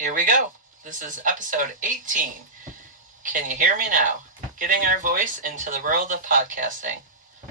Here we go. This is episode 18. Can you hear me now? Getting our voice into the world of podcasting.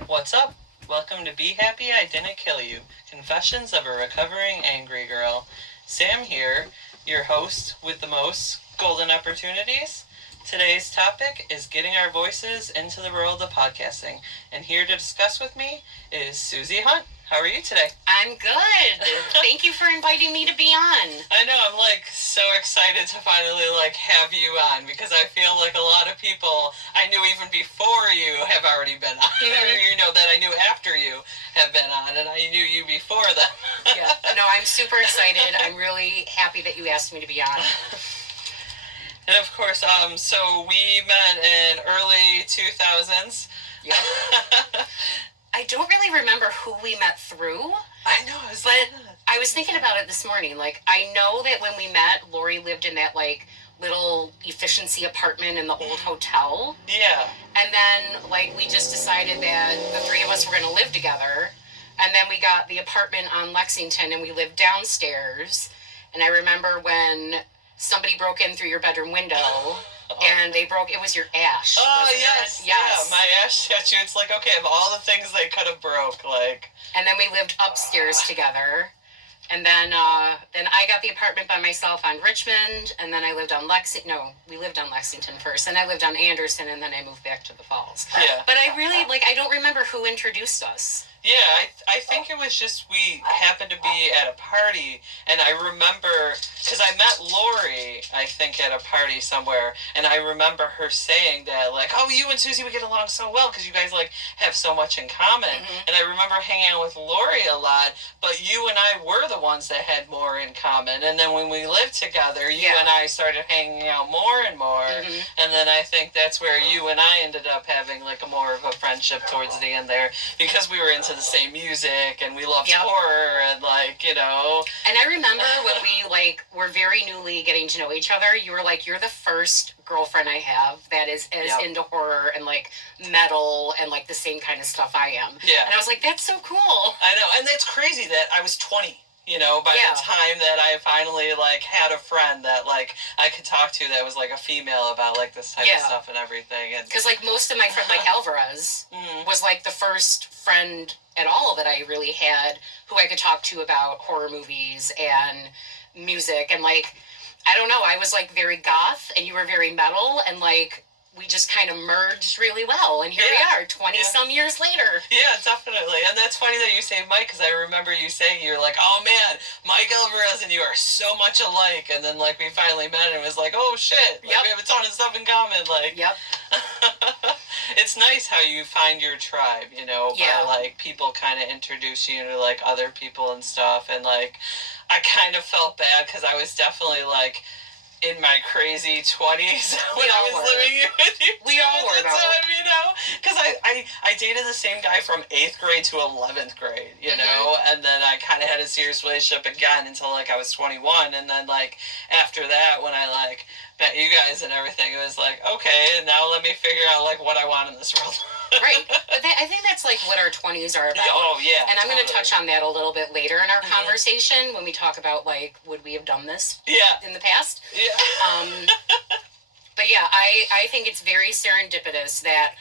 What's up? Welcome to Be Happy I Didn't Kill You. Confessions of a Recovering Angry Girl. Sam here, your host with the most golden opportunities. Today's topic is getting our voices into the world of podcasting. And here to discuss with me is Suzie Hunt. How are you today? I'm good. Thank you for inviting me to be on. I know, I'm so excited to finally have you on because I feel like a lot of people I knew even before you have already been on. Or that I knew after you have been on, and I knew you before them. Yeah. No, I'm super excited. I'm really happy that you asked me to be on. And of course, so we met in early 2000s. Yep. I don't really remember who we met through. I know, I was thinking about it this morning. I know that when we met, Lori lived in that, little efficiency apartment in the old hotel. Yeah. And then, we just decided that the three of us were going to live together. And then we got the apartment on Lexington, and we lived downstairs. And I remember when somebody broke in through your bedroom window... And it was your ash. Oh, yes. Yeah, my ash statue. It's okay, of all the things they could have broke, And then we lived upstairs together. And then I got the apartment by myself on Richmond, and then I lived on we lived on Lexington first, and I lived on Anderson, and then I moved back to the Falls. Yeah. But I really, I don't remember who introduced us. Yeah, I think it was just we happened to be at a party, and I remember, because I met Lori, I think, at a party somewhere, and I remember her saying that, oh, you and Suzie would get along so well, because you guys, have so much in common, and I remember hanging out with Lori a lot, but you and I were the ones that had more in common, and then when we lived together, you and I started hanging out more and more, and then I think that's where you and I ended up having, a more of a friendship towards the end there, because we were into the same music, and we loved horror, and And I remember when we were very newly getting to know each other, you were you're the first girlfriend I have that is as into horror and metal and the same kind of stuff I am. Yeah. And I was that's so cool. I know, and that's crazy that I was 20. By the time that I finally, had a friend that, I could talk to that was, a female about, this type of stuff and everything. Because, most of my friends, Alvarez, was, the first friend at all that I really had who I could talk to about horror movies and music. And, I don't know, I was, very goth, and you were very metal, and, we just kind of merged really well, and here we are, 20-some years later. Yeah, definitely. And that's funny that you say Mike, because I remember you saying, you're oh man, Mike Alvarez and you are so much alike, and then, we finally met, and it was oh shit, we have a ton of stuff in common, Yep. It's nice how you find your tribe, by, people kind of introduce you to, other people and stuff, and, I kind of felt bad, because I was definitely, in my crazy 20s when I was living with you. We all were, though. Because I dated the same guy from 8th grade to 11th grade, and then I kind of had a serious relationship again until, I was 21, and then, after that, when I, met you guys and everything, it was okay, now let me figure out, what I want in this world. Right. But I think that's, what our 20s are about. Oh, yeah. And I'm going to touch on that a little bit later in our conversation when we talk about, would we have done this in the past? Yeah. But, yeah, I think it's very serendipitous that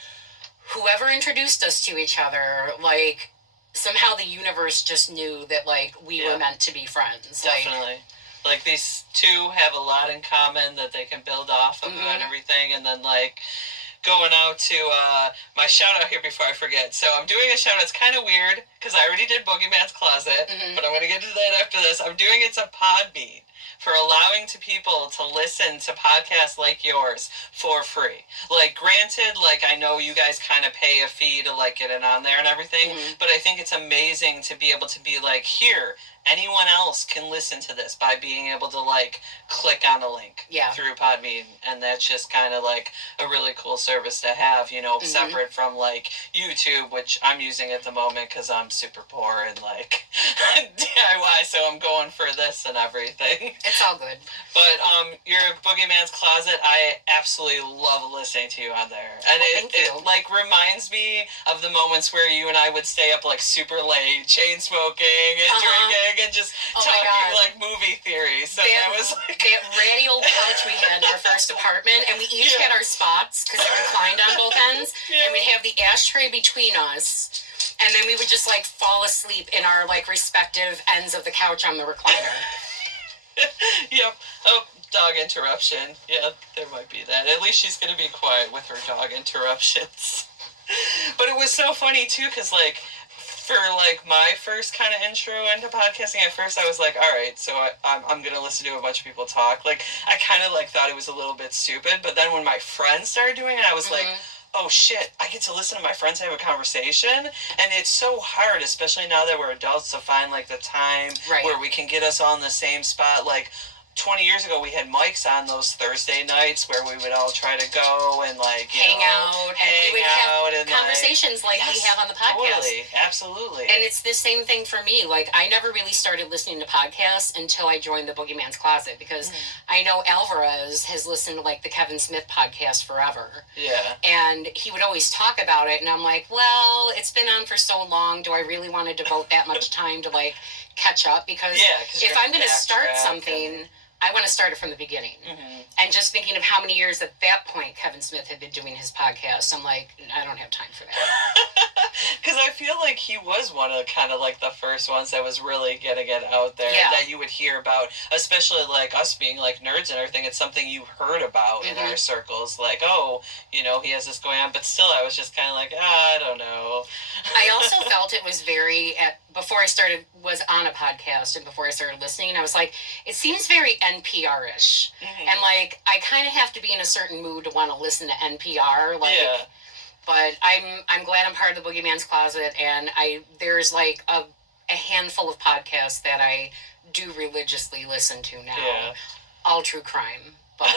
whoever introduced us to each other, somehow the universe just knew that, we were meant to be friends. Definitely. These two have a lot in common that they can build off of and everything, and then, going out to my shout out here before I forget. So I'm doing a shout out. It's kind of weird because I already did Boogeyman's Closet, but I'm going to get to that after this. I'm doing it to Podbean for allowing to people to listen to podcasts like yours for free. Granted, I know you guys kind of pay a fee to get it on there and everything, but I think it's amazing to be able to be here. Anyone else can listen to this by being able to click on a link through Podbean, and that's just kind of a really cool service to have, separate from YouTube, which I'm using at the moment because I'm super poor and DIY, so I'm going for this and everything. It's all good. But your Boogeyman's Closet, I absolutely love listening to you on there, and it reminds me of the moments where you and I would stay up super late, chain smoking and drinking and just talking movie theories. So that was that ratty old couch we had in our first apartment, and we each had our spots because it reclined on both ends, and we'd have the ashtray between us, and then we would just like fall asleep in our like respective ends of the couch on the recliner. Yep. Oh, dog interruption. Yeah, there might be that. At least she's gonna be quiet with her dog interruptions. But it was so funny too, because like for like my first kind of intro into podcasting, at first I was like, all right, so I'm gonna listen to a bunch of people talk. Like I kind of like thought it was a little bit stupid, but then when my friends started doing it, I was like, oh shit, I get to listen to my friends have a conversation, and it's so hard, especially now that we're adults, to find like the time where we can get us all in the same spot. Like 20 years ago, we had mics on those Thursday nights where we would all try to go and like hang out, and we would have conversations like we have on the podcast. Totally, absolutely. And it's the same thing for me. Like I never really started listening to podcasts until I joined the Boogeyman's Closet, because I know Alvarez has listened to like the Kevin Smith podcast forever. Yeah. And he would always talk about it, and I'm like, well, it's been on for so long. Do I really want to devote that much time to like catch up? Because if I'm going to start something, I want to start it from the beginning. And just thinking of how many years at that point Kevin Smith had been doing his podcast, I'm like, I don't have time for that. Because I feel like he was one of kind of like the first ones that was really getting it out there that you would hear about, especially like us being like nerds and everything. It's something you heard about in our circles, like, oh, you know, he has this going on. But still, I was just kind of like, I don't know. I also felt it was very, before I was on a podcast and before I started listening, I was like, it seems very NPR-ish. And like, I kind of have to be in a certain mood to want to listen to NPR. Like, but I'm glad I'm part of the Boogeyman's Closet, and there's like a handful of podcasts that I do religiously listen to now. All true crime, but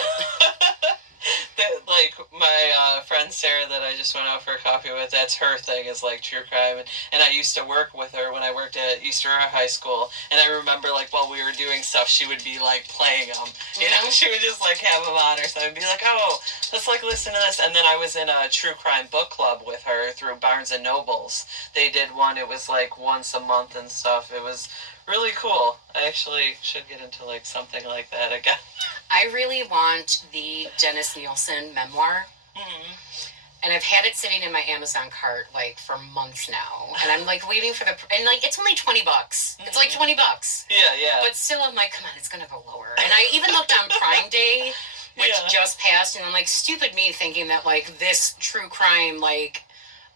like my friend Sarah that I just went out for a coffee with, that's her thing, is like true crime, and I used to work with her when I worked at East Aurora High School, and I remember like while we were doing stuff, she would be like playing them, you know, she would just like have them on or something, and be like, oh, let's like listen to this. And then I was in a true crime book club with her through Barnes and Nobles. They did one, it was like once a month and stuff. It was really cool. I actually should get into like something like that again. I really want the Dennis Nielsen memoir. And I've had it sitting in my Amazon cart like for months now, and I'm like waiting for and like it's only $20. It's like $20. Yeah. But still, I'm like, come on, it's gonna go lower. And I even looked on Prime Day, which just passed, and I'm like, stupid me thinking that like this true crime like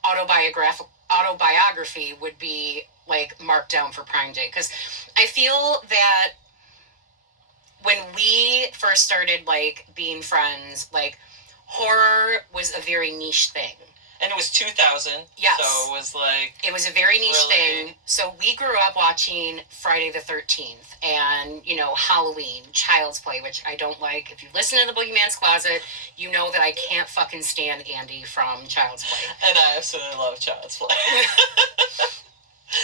autobiography would be like marked down for Prime Day, because I feel that when we first started like being friends, like horror was a very niche thing. And it was 2000. Yes. So it was like... It was a very niche thing. So we grew up watching Friday the 13th and, you know, Halloween, Child's Play, which I don't like. If you listen to the Boogeyman's Closet, you know that I can't fucking stand Andy from Child's Play. And I absolutely love Child's Play.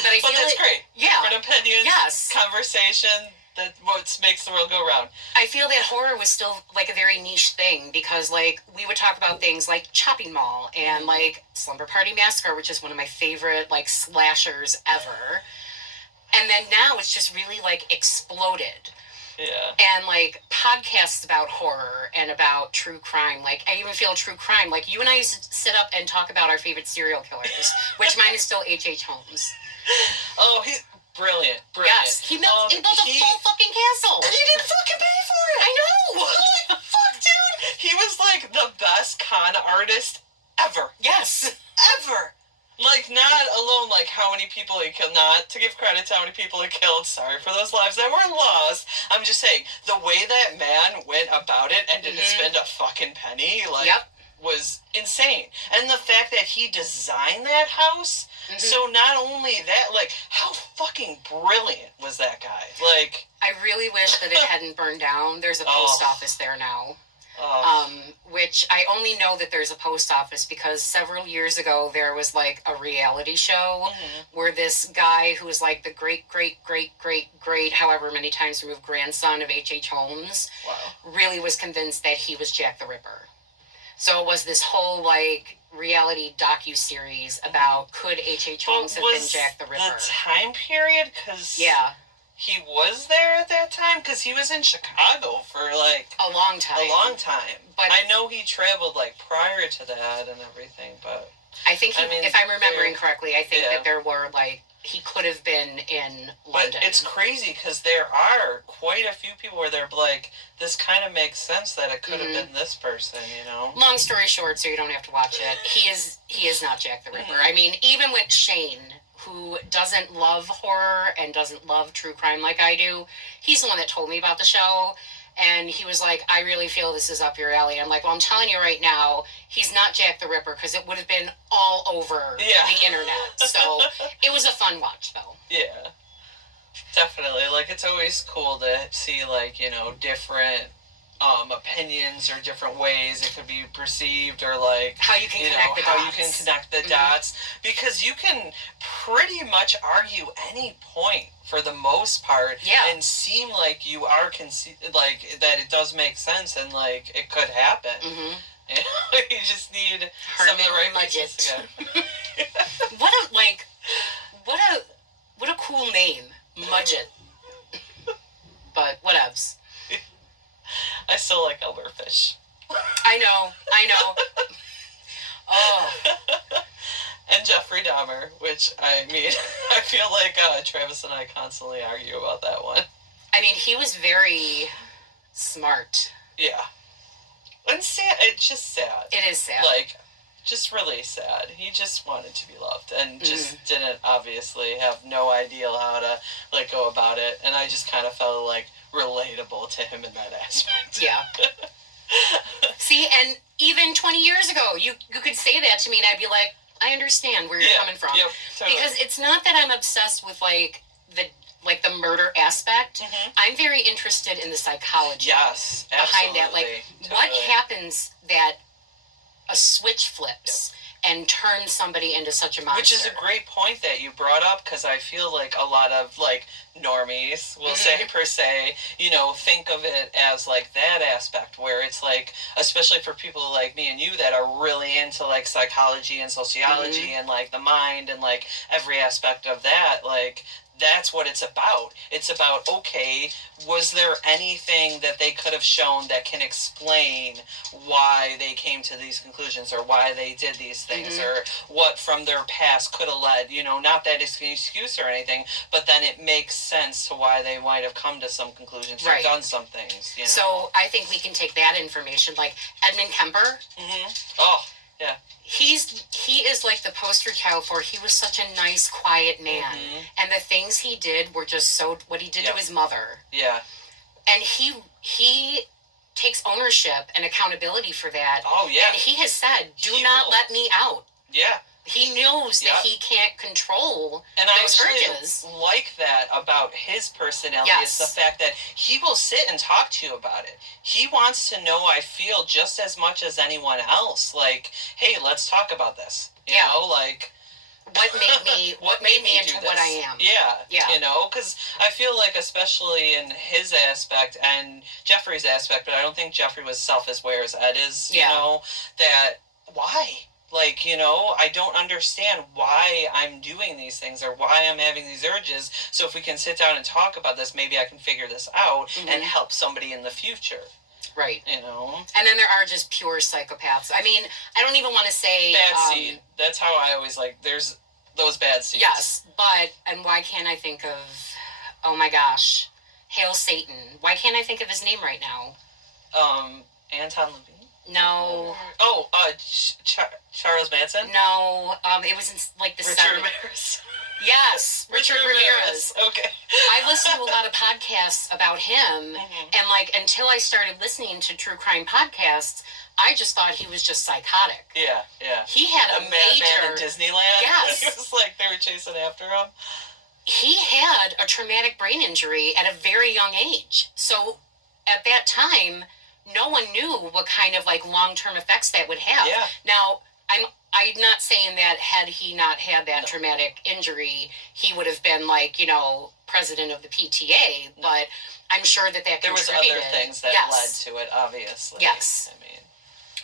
But that's great. Yeah. Different opinions, conversation... That's what makes the world go round. I feel that horror was still like a very niche thing, because like we would talk about things like Chopping Mall and like Slumber Party Massacre, which is one of my favorite like slashers ever. And then now it's just really like exploded. Yeah. And like podcasts about horror and about true crime. Like I even feel true crime. Like you and I used to sit up and talk about our favorite serial killers, which mine is still H.H. Holmes. Oh, he's brilliant. Yes, he built a full fucking castle. He didn't fucking pay for it. I know. Like, fuck, dude. He was like the best con artist ever. Yes. Ever. Like, not alone, like, how many people he killed. Not to give credit to how many people he killed. Sorry for those lives that were lost. I'm just saying, the way that man went about it and didn't spend a fucking penny, like, was insane. And the fact that he designed that house, so not only that, like, how fucking brilliant was that guy? Like... I really wish that it hadn't burned down. There's a post office there now. Which I only know that there's a post office because several years ago there was like a reality show where this guy who was like the great however many times removed grandson of H.H. Holmes really was convinced that he was Jack the Ripper. So it was this whole like reality docu-series about could H.H. Holmes have been Jack the Ripper. The time period? Because he was there at that time, because he was in Chicago for like a long time. But I know he traveled like prior to that and everything. But I think if I'm remembering correctly, I think that there were like he could have been in London. But it's crazy because there are quite a few people where they're like, this kind of makes sense that it could have been this person, you know? Long story short, so you don't have to watch it, he is not Jack the Ripper. I mean, even with Shane, who doesn't love horror and doesn't love true crime like I do, he's the one that told me about the show. And he was like, I really feel this is up your alley. I'm like, well, I'm telling you right now, he's not Jack the Ripper, because it would have been all over the internet. So it was a fun watch, though. Yeah, definitely. Like, it's always cool to see, like, you know, different opinions or different ways it could be perceived, or like how you can connect the dots. How you can connect the dots, because you can pretty much argue any point for the most part, and seem like you are like that it does make sense and like it could happen. You know, you just need some of the right pieces together. What a cool name, Mudget. But whatevs. I still like Elmerfish. I know. Oh. And Jeffrey Dahmer, which, I mean, I feel like Travis and I constantly argue about that one. I mean, he was very smart. Yeah. And sad, it's just sad. It is sad. Like, just really sad. He just wanted to be loved and just didn't, obviously, have no idea how to, like, go about it. And I just kind of felt, like, relatable to him in that aspect. Yeah. See, and even 20 years ago, you could say that to me and I'd be like, I understand where you're coming from. Yep, totally. Because it's not that I'm obsessed with, like, the murder aspect. I'm very interested in the psychology behind that. Like, what happens that a switch flips and turns somebody into such a monster? Which is a great point that you brought up, because I feel like a lot of, like, normies, will say, per se, you know, think of it as, like, that aspect, where it's, like, especially for people like me and you that are really into, like, psychology and sociology and, like, the mind and, like, every aspect of that, like, that's what it's about. It's about, okay, was there anything that they could have shown that can explain why they came to these conclusions, or why they did these things, or what from their past could have led, you know, not that it's an excuse or anything, but then it makes sense to why they might have come to some conclusions or done some things, you know? So I think we can take that information, like Edmund Kemper. Oh, yeah. He is like the poster child for, he was such a nice, quiet man. And the things he did were just so, what he did to his mother. Yeah. And he takes ownership and accountability for that. Oh, yeah. And he has said, do not let me out. Yeah. He knows that he can't control those urges. Like that about his personality is the fact that he will sit and talk to you about it. He wants to know, I feel, just as much as anyone else. Like, hey, let's talk about this. You know, like, what made me into what I am. Yeah. You know, because I feel like, especially in his aspect and Jeffrey's aspect, but I don't think Jeffrey was self-aware as Ed is, you know, that why? Like, you know, I don't understand why I'm doing these things or why I'm having these urges. So if we can sit down and talk about this, maybe I can figure this out and help somebody in the future. Right. You know? And then there are just pure psychopaths. I mean, I don't even want to say... Bad seed. That's how I always, like, there's those bad seeds. Yes, but, and why can't I think of, oh my gosh, Hail Satan. Why can't I think of his name right now? Anton Levine? No. Oh, Charles Manson? No, it was in, like, the Richard Ramirez. Yes, Richard Ramirez. Okay. I listened to a lot of podcasts about him, and, like, until I started listening to true crime podcasts, I just thought he was just psychotic. Yeah. He had a major... madman in Disneyland? Yes. It was like they were chasing after him. He had a traumatic brain injury at a very young age. So, at that time, no one knew what kind of, like, long-term effects that would have. Yeah. Now, I'm not saying that had he not had that traumatic injury, he would have been, like, you know, president of the PTA, but I'm sure that contributed. There was other things that led to it, obviously. Yes. I mean...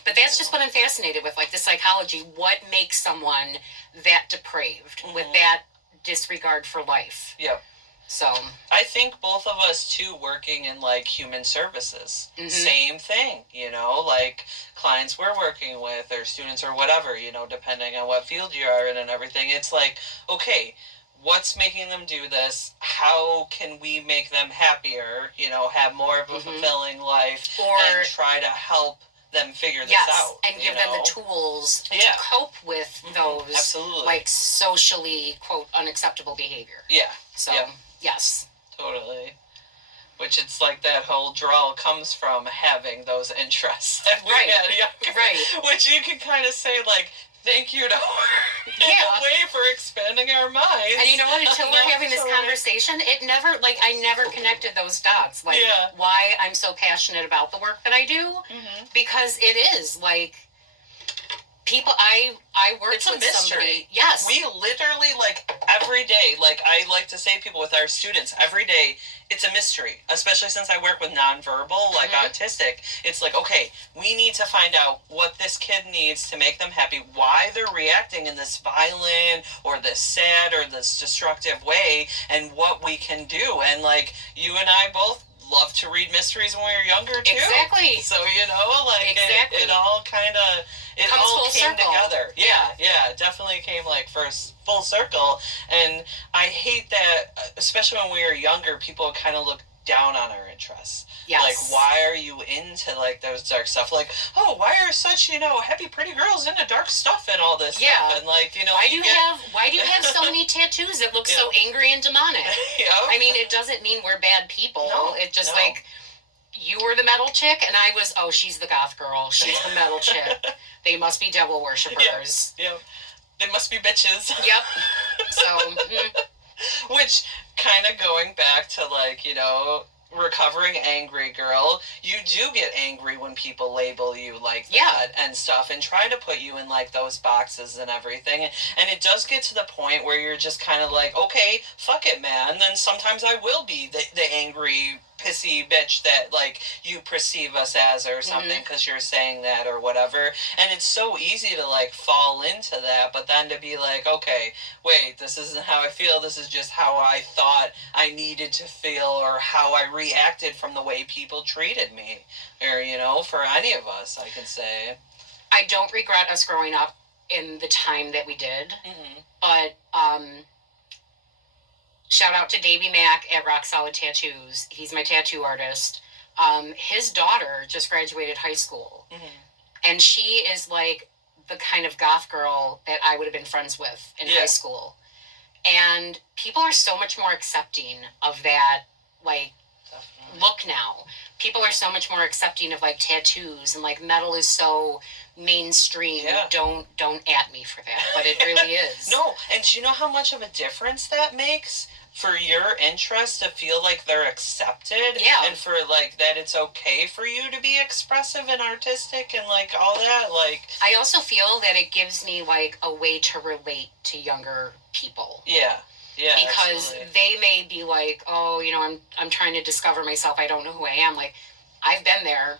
But that's just what I'm fascinated with, like, the psychology. What makes someone that depraved with that disregard for life? Yep. So I think both of us too, working in like human services, same thing, you know, like clients we're working with or students or whatever, you know, depending on what field you are in and everything. It's like, okay, what's making them do this? How can we make them happier, you know, have more of a fulfilling life, and try to help them figure this out. And give them the tools to cope with those absolutely, like socially, quote, unacceptable behavior. Yeah. So, yes. Totally. Which it's like that whole drawl comes from having those interests that we had younger. Right. Which you can kind of say like, thank you to her in a way for expanding our minds. And you know what, until we're having this conversation, it never, like, I never connected those dots. Like, why I'm so passionate about the work that I do. Because it is, like, people, I work with somebody. Yes. We literally, like, every day, like, I like to say to people with our students, every day, it's a mystery. Especially since I work with nonverbal, like autistic. It's like, okay, we need to find out what this kid needs to make them happy, why they're reacting in this violent or this sad or this destructive way, and what we can do. And, like, you and I both love to read mysteries when we were younger, too. Exactly. So, you know, like, it all kind of... It comes all full came circle. together. Yeah, it definitely came like first full circle. And I hate that, especially when we were younger, people kind of look down on our interests. Yes. Like, why are you into like those dark stuff? Like, oh, why are such, you know, happy pretty girls into dark stuff and all this stuff? And like, you know, why do you have so many tattoos that look so angry and demonic? I mean, it doesn't mean we're bad people. No, it just like, you were the metal chick, and I was, she's the goth girl. She's the metal chick. They must be devil worshippers. Yep. They must be bitches. Yep. So. Which, kind of going back to, like, you know, recovering angry girl, you do get angry when people label you like that and stuff and try to put you in, like, those boxes and everything. And it does get to the point where you're just kind of like, okay, fuck it, man. Then sometimes I will be the angry pissy bitch that, like, you perceive us as or something because you're saying that or whatever. And it's so easy to, like, fall into that, but then to be like, okay, wait, this isn't how I feel, this is just how I thought I needed to feel or how I reacted from the way people treated me. Or, you know, for any of us, I can say. I don't regret us growing up in the time that we did, but, shout out to Davey Mack at Rock Solid Tattoos. He's my tattoo artist. His daughter just graduated high school. And she is like the kind of goth girl that I would have been friends with in high school. And people are so much more accepting of that, like, look now. People are so much more accepting of, like, tattoos, and, like, metal is so mainstream. Don't at me for that, but it really is. No, and do you know how much of a difference that makes for your interest to feel like they're accepted? And for, like, that it's okay for you to be expressive and artistic and, like, all that? Like, I also feel that it gives me, like, a way to relate to younger people. Yeah, because they may be like, oh, you know, I'm trying to discover myself. I don't know who I am. Like, I've been there.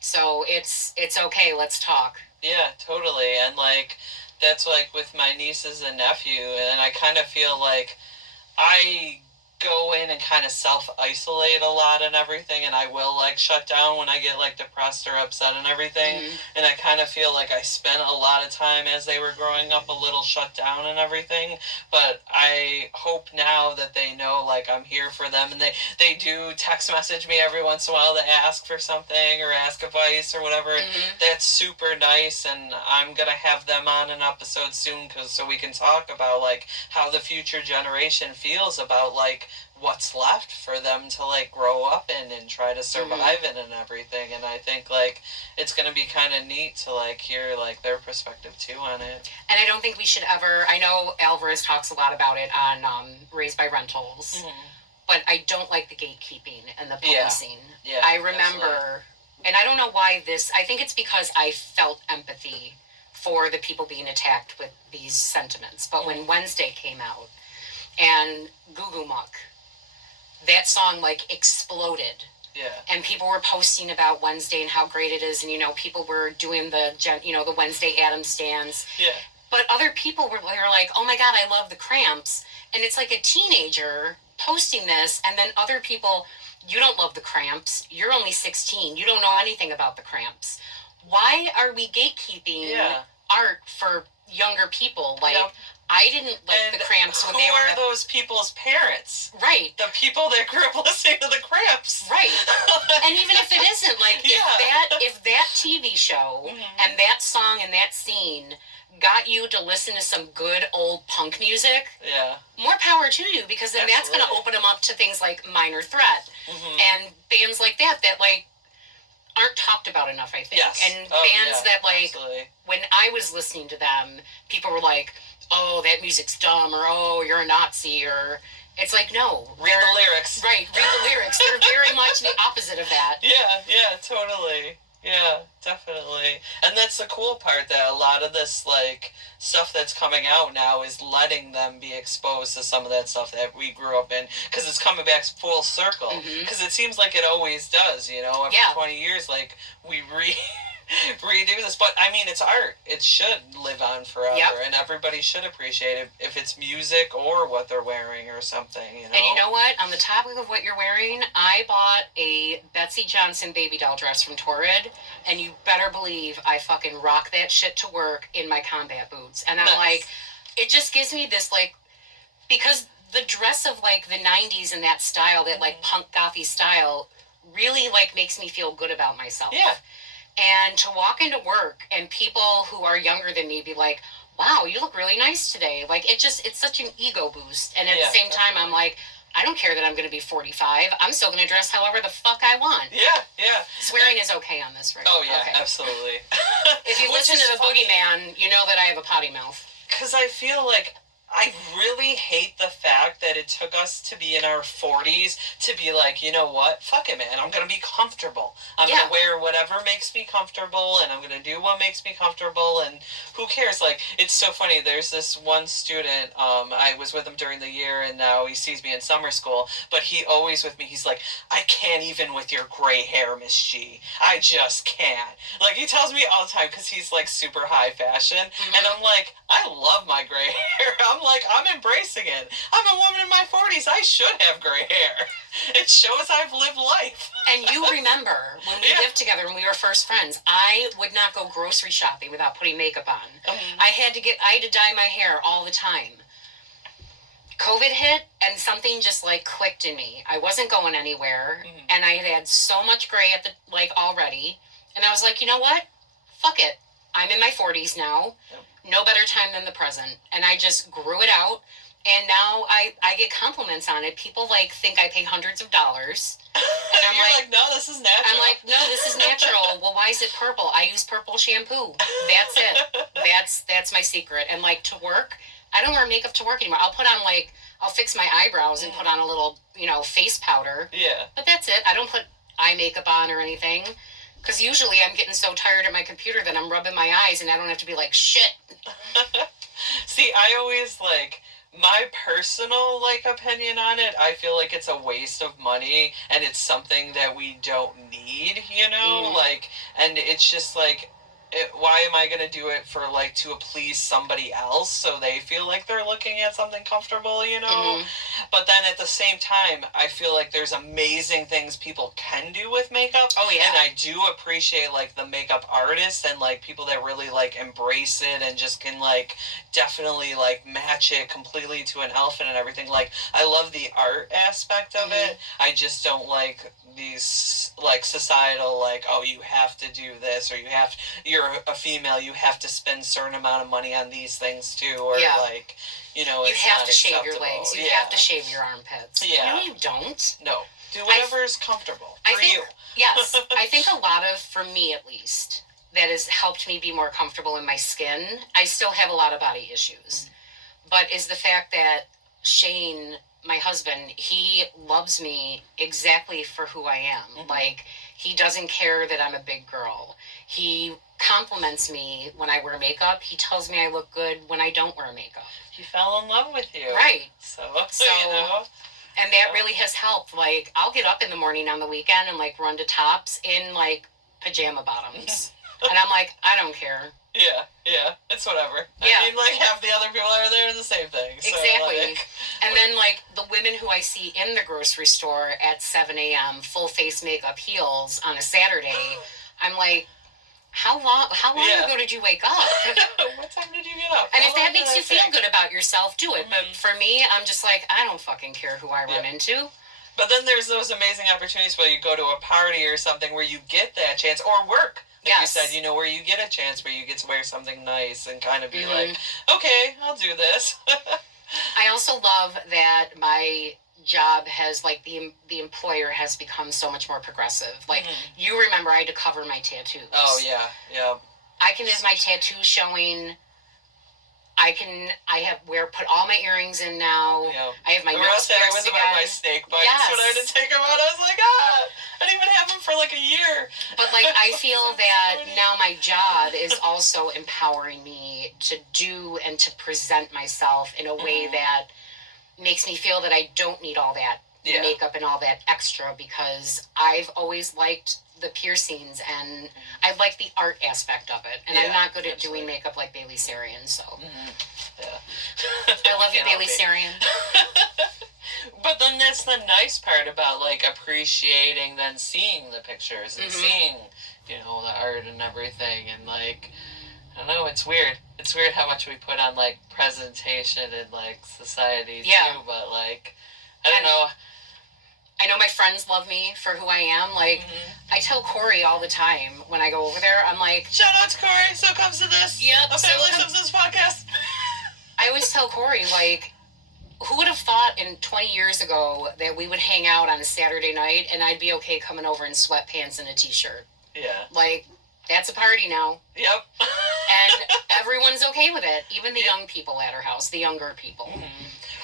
So it's okay. Let's talk. Yeah, totally. And, like, that's, like, with my nieces and nephew, and I kind of feel like I go in and kind of self-isolate a lot and everything, and I will, like, shut down when I get, like, depressed or upset and everything, and I kind of feel like I spent a lot of time as they were growing up a little shut down and everything, but I hope now that they know, like, I'm here for them, and they do text message me every once in a while to ask for something or ask advice or whatever. That's super nice, and I'm gonna have them on an episode soon so we can talk about, like, how the future generation feels about, like, what's left for them to, like, grow up in and try to survive in and everything. And I think, like, it's going to be kind of neat to, like, hear, like, their perspective too on it. And I don't think we should ever, I know Alvarez talks a lot about it on Raised by Rentals, but I don't like the gatekeeping and the policing. I remember, and I don't know why I think it's because I felt empathy for the people being attacked with these sentiments. But when Wednesday came out and Goo Goo Muck, that song, like, exploded. And people were posting about Wednesday and how great it is, and, you know, people were doing the Wednesday Addams dance. But other people were like, oh my God, I love the Cramps. And it's like a teenager posting this, and then other people, you don't love the Cramps, you're only 16, you don't know anything about the Cramps. Why are we gatekeeping art for younger people? Like, I didn't like the Cramps when they were... Who are those people's parents? Right. The people that grew up listening to the Cramps. Right. And even if it isn't, like, if that TV show and that song and that scene got you to listen to some good old punk music, more power to you, because then that's going to open them up to things like Minor Threat and bands like that, like, aren't talked about enough, I think. Yes. And bands that, like, when I was listening to them, people were like, oh, that music's dumb, or oh, you're a Nazi, or... It's like, no. Read the lyrics. Right, read the lyrics. They're very much the opposite of that. Yeah, totally. Yeah, definitely. And that's the cool part, that a lot of this, like, stuff that's coming out now is letting them be exposed to some of that stuff that we grew up in, because it's coming back full circle. Because it seems like it always does, you know? Every 20 years, like, we redo this. But, I mean, it's art. It should live on forever, and everybody should appreciate it, if it's music or what they're wearing or something, you know? And you know what? On the topic of what you're wearing, I bought a Betsy Johnson baby doll dress from Torrid, and you better believe I fucking rock that shit to work in my combat boots. And I'm like, it just gives me this, like, because the dress of, like, the 90s and that style, that, like, punk gothy style, really, like, makes me feel good about myself. Yeah. And to walk into work and people who are younger than me be like, wow, you look really nice today. Like, it's such an ego boost. And at the same time, I'm like, I don't care that I'm going to be 45. I'm still going to dress however the fuck I want. Yeah. Swearing is okay on this, right? Oh, yeah, absolutely. If you listen to the Boogeyman, you know that I have a potty mouth. Because I feel like I really hate the fact that it took us to be in our 40s to be like, you know what? Fuck it, man. I'm going to be comfortable. I'm going to wear whatever makes me comfortable, and I'm going to do what makes me comfortable, and who cares? Like, it's so funny. There's this one student, I was with him during the year, and now he sees me in summer school, but he always with me, he's like, I can't even with your gray hair, Miss G. I just can't. Like, he tells me all the time, because he's, like, super high fashion, and I'm like, I love my gray hair. I'm embracing it. I'm a woman in my 40s. I should have gray hair. It shows I've lived life. And you remember when we lived together and we were first friends, I would not go grocery shopping without putting makeup on. I had to dye my hair all the time. COVID hit and something just, like, clicked in me. I wasn't going anywhere, and I had so much gray at the, like, already, and I was like, you know what? Fuck it. I'm in my 40s now. No better time than the present. And I just grew it out. And now I get compliments on it. People, like, think I pay hundreds of dollars. And I'm like, no, this is natural. I'm like, no, this is natural. Well, why is it purple? I use purple shampoo. That's it. That's my secret. And, like, to work, I don't wear makeup to work anymore. I'll put on, like, I'll fix my eyebrows and put on a little, you know, face powder. Yeah. But that's it. I don't put eye makeup on or anything. Because usually I'm getting so tired at my computer that I'm rubbing my eyes and I don't have to be like, shit. See, I always, like, my personal, like, opinion on it, I feel like it's a waste of money and it's something that we don't need, you know? Like, and it's just, like, why am I going to do it for, like, to please somebody else so they feel like they're looking at something comfortable, you know? But then at the same time, I feel like there's amazing things people can do with makeup. Oh, yeah. And I do appreciate, like, the makeup artists and, like, people that really, like, embrace it and just can, like, definitely, like, match it completely to an outfit and everything. Like, I love the art aspect of it. I just don't like these, like, societal, like, oh, you have to do this, or you're a female, you have to spend a certain amount of money on these things too, or like, you know, you it's have not to shave acceptable. Your legs, you have to shave your armpits. No, you don't. No, do whatever is comfortable for you. Yes, I think a lot of, for me at least, that has helped me be more comfortable in my skin. I still have a lot of body issues, but is the fact that Shane, my husband, he loves me exactly for who I am. Like, he doesn't care that I'm a big girl. He compliments me when I wear makeup. He tells me I look good when I don't wear makeup. He fell in love with you. Right. So you know. And that really has helped. Like, I'll get up in the morning on the weekend and, like, run to Tops in, like, pajama bottoms. And I'm like, I don't care. Yeah, it's whatever. Yeah. I mean, like, half the other people are there the same thing. So, Exactly. like, and then, like, the women who I see in the grocery store at 7 a.m., full face makeup, heels on a Saturday, I'm like, how long ago did you wake up? What time did you get up? And if that makes you feel good about yourself, do it. But for me, I'm just like, I don't fucking care who I run into. But then there's those amazing opportunities where you go to a party or something where you get that chance, or work. Like you said, you know, where you get a chance where you get to wear something nice and kind of be like, okay, I'll do this. I also love that my job has, like, the employer has become so much more progressive. Like, you remember I had to cover my tattoos. Oh, yeah. I can have my tattoo showing. I put all my earrings in now. Yeah. I have my nose pierced again. I went about my snake bites when I had to take them out. I was like, I didn't even have them for like a year. But, like, I feel that now my job is also empowering me to do and to present myself in a way that makes me feel that I don't need all that makeup and all that extra, because I've always liked the piercings and I like the art aspect of it. And I'm not good at doing makeup like Bailey Sarian, so. I love you, Bailey Sarian. But then that's the nice part about, like, appreciating then seeing the pictures and seeing, you know, the art and everything. And, like, I don't know, it's weird. It's weird how much we put on, like, presentation in, like, society, too. But, like, I don't know. I know my friends love me for who I am. Like, I tell Corey all the time when I go over there, I'm like... Shout out to Corey, so comes to this. Yep. A family comes to this podcast. I always tell Corey, like, who would have thought 20 years ago that we would hang out on a Saturday night and I'd be okay coming over in sweatpants and a t-shirt? Yeah. Like, that's a party now. Yep. And everyone's okay with it. Even the young people at our house, the younger people.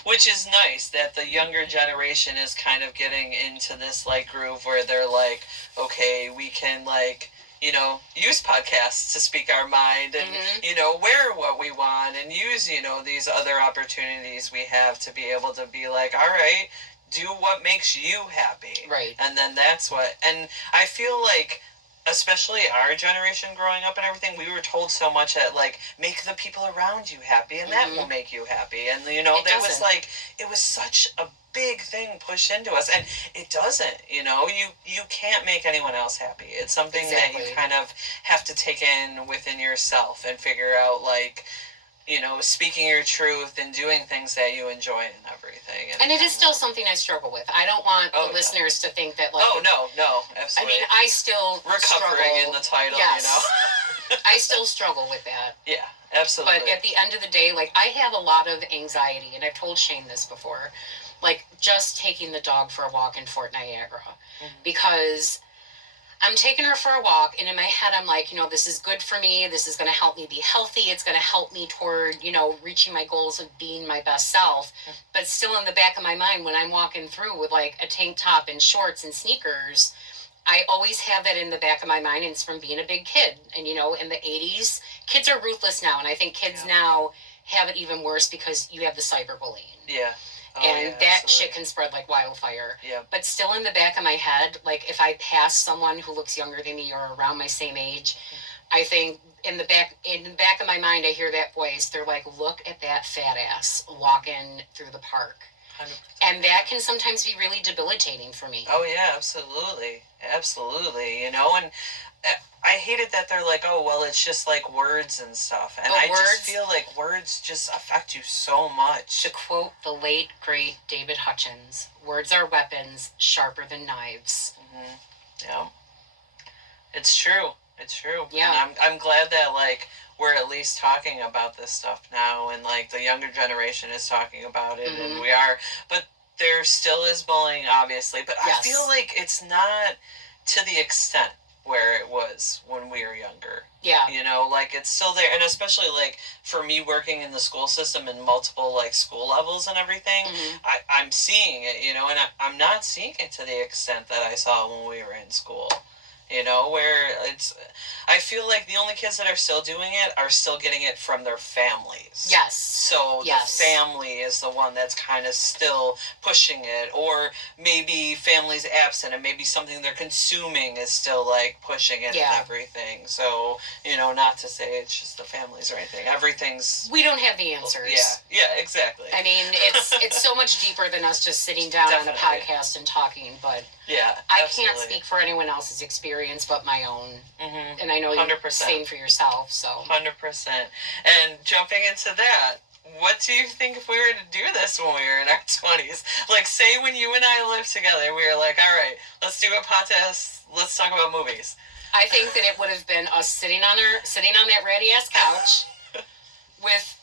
Which is nice that the younger generation is kind of getting into this, like, groove where they're like, okay, we can, like, you know, use podcasts to speak our mind and, you know, wear what we want and use, you know, these other opportunities we have to be able to be like, all right, do what makes you happy. Right. And then that's what, and I feel like, especially our generation growing up and everything, we were told so much that, like, make the people around you happy and that will make you happy. And, you know, that was like, it was such a big thing pushed into us. And it doesn't, you know, you can't make anyone else happy. It's something that you kind of have to take in within yourself and figure out, like, you know, speaking your truth and doing things that you enjoy and everything. And it is still something I struggle with. I don't want the listeners to think that, like... Oh, no, absolutely. I mean, I still Recovering in the title, you know? I still struggle with that. Yeah, absolutely. But at the end of the day, like, I have a lot of anxiety, and I've told Shane this before. Like, just taking the dog for a walk in Fort Niagara. Because... I'm taking her for a walk, and in my head, I'm like, you know, this is good for me. This is going to help me be healthy. It's going to help me toward, you know, reaching my goals of being my best self. But still in the back of my mind, when I'm walking through with, like, a tank top and shorts and sneakers, I always have that in the back of my mind, and it's from being a big kid. And, you know, in the 80s, kids are ruthless now, and I think kids now have it even worse because you have the cyberbullying. Yeah. And that shit can spread like wildfire. Yeah. But still in the back of my head, like, if I pass someone who looks younger than me or around my same age, I think in the back of my mind, I hear that voice. They're like, look at that fat ass walking through the park. 100%. And that can sometimes be really debilitating for me. Oh, yeah, absolutely. Absolutely, you know, and I hated that they're like, oh, well, it's just like words and stuff. And I just feel like words just affect you so much. To quote the late, great David Hutchins, words are weapons sharper than knives. Yeah. It's true. It's true. Yeah. And I'm glad that, like, we're at least talking about this stuff now, and, like, the younger generation is talking about it, and we are. But there still is bullying, obviously. But I feel like it's not to the extent where it was when we were younger. Yeah. You know, like, it's still there. And especially, like, for me working in the school system in multiple, like, school levels and everything, I'm seeing it, you know, and I'm not seeing it to the extent that I saw when we were in school. You know, where I feel like the only kids that are still doing it are still getting it from their families. Yes. So the family is the one that's kind of still pushing it, or maybe family's absent and maybe something they're consuming is still like pushing it and everything. So, you know, not to say it's just the families or anything. Everything's... We don't have the answers. Yeah, exactly. I mean, it's so much deeper than us just sitting down on a podcast and talking, but I can't speak for anyone else's experience but my own. Mm-hmm. And I know you're saying for yourself, so. 100%. And jumping into that, what do you think if we were to do this when we were in our 20s? Like, say when you and I lived together, we were like, all right, let's do a podcast, let's talk about movies. I think that it would have been us sitting on that ratty-ass couch with...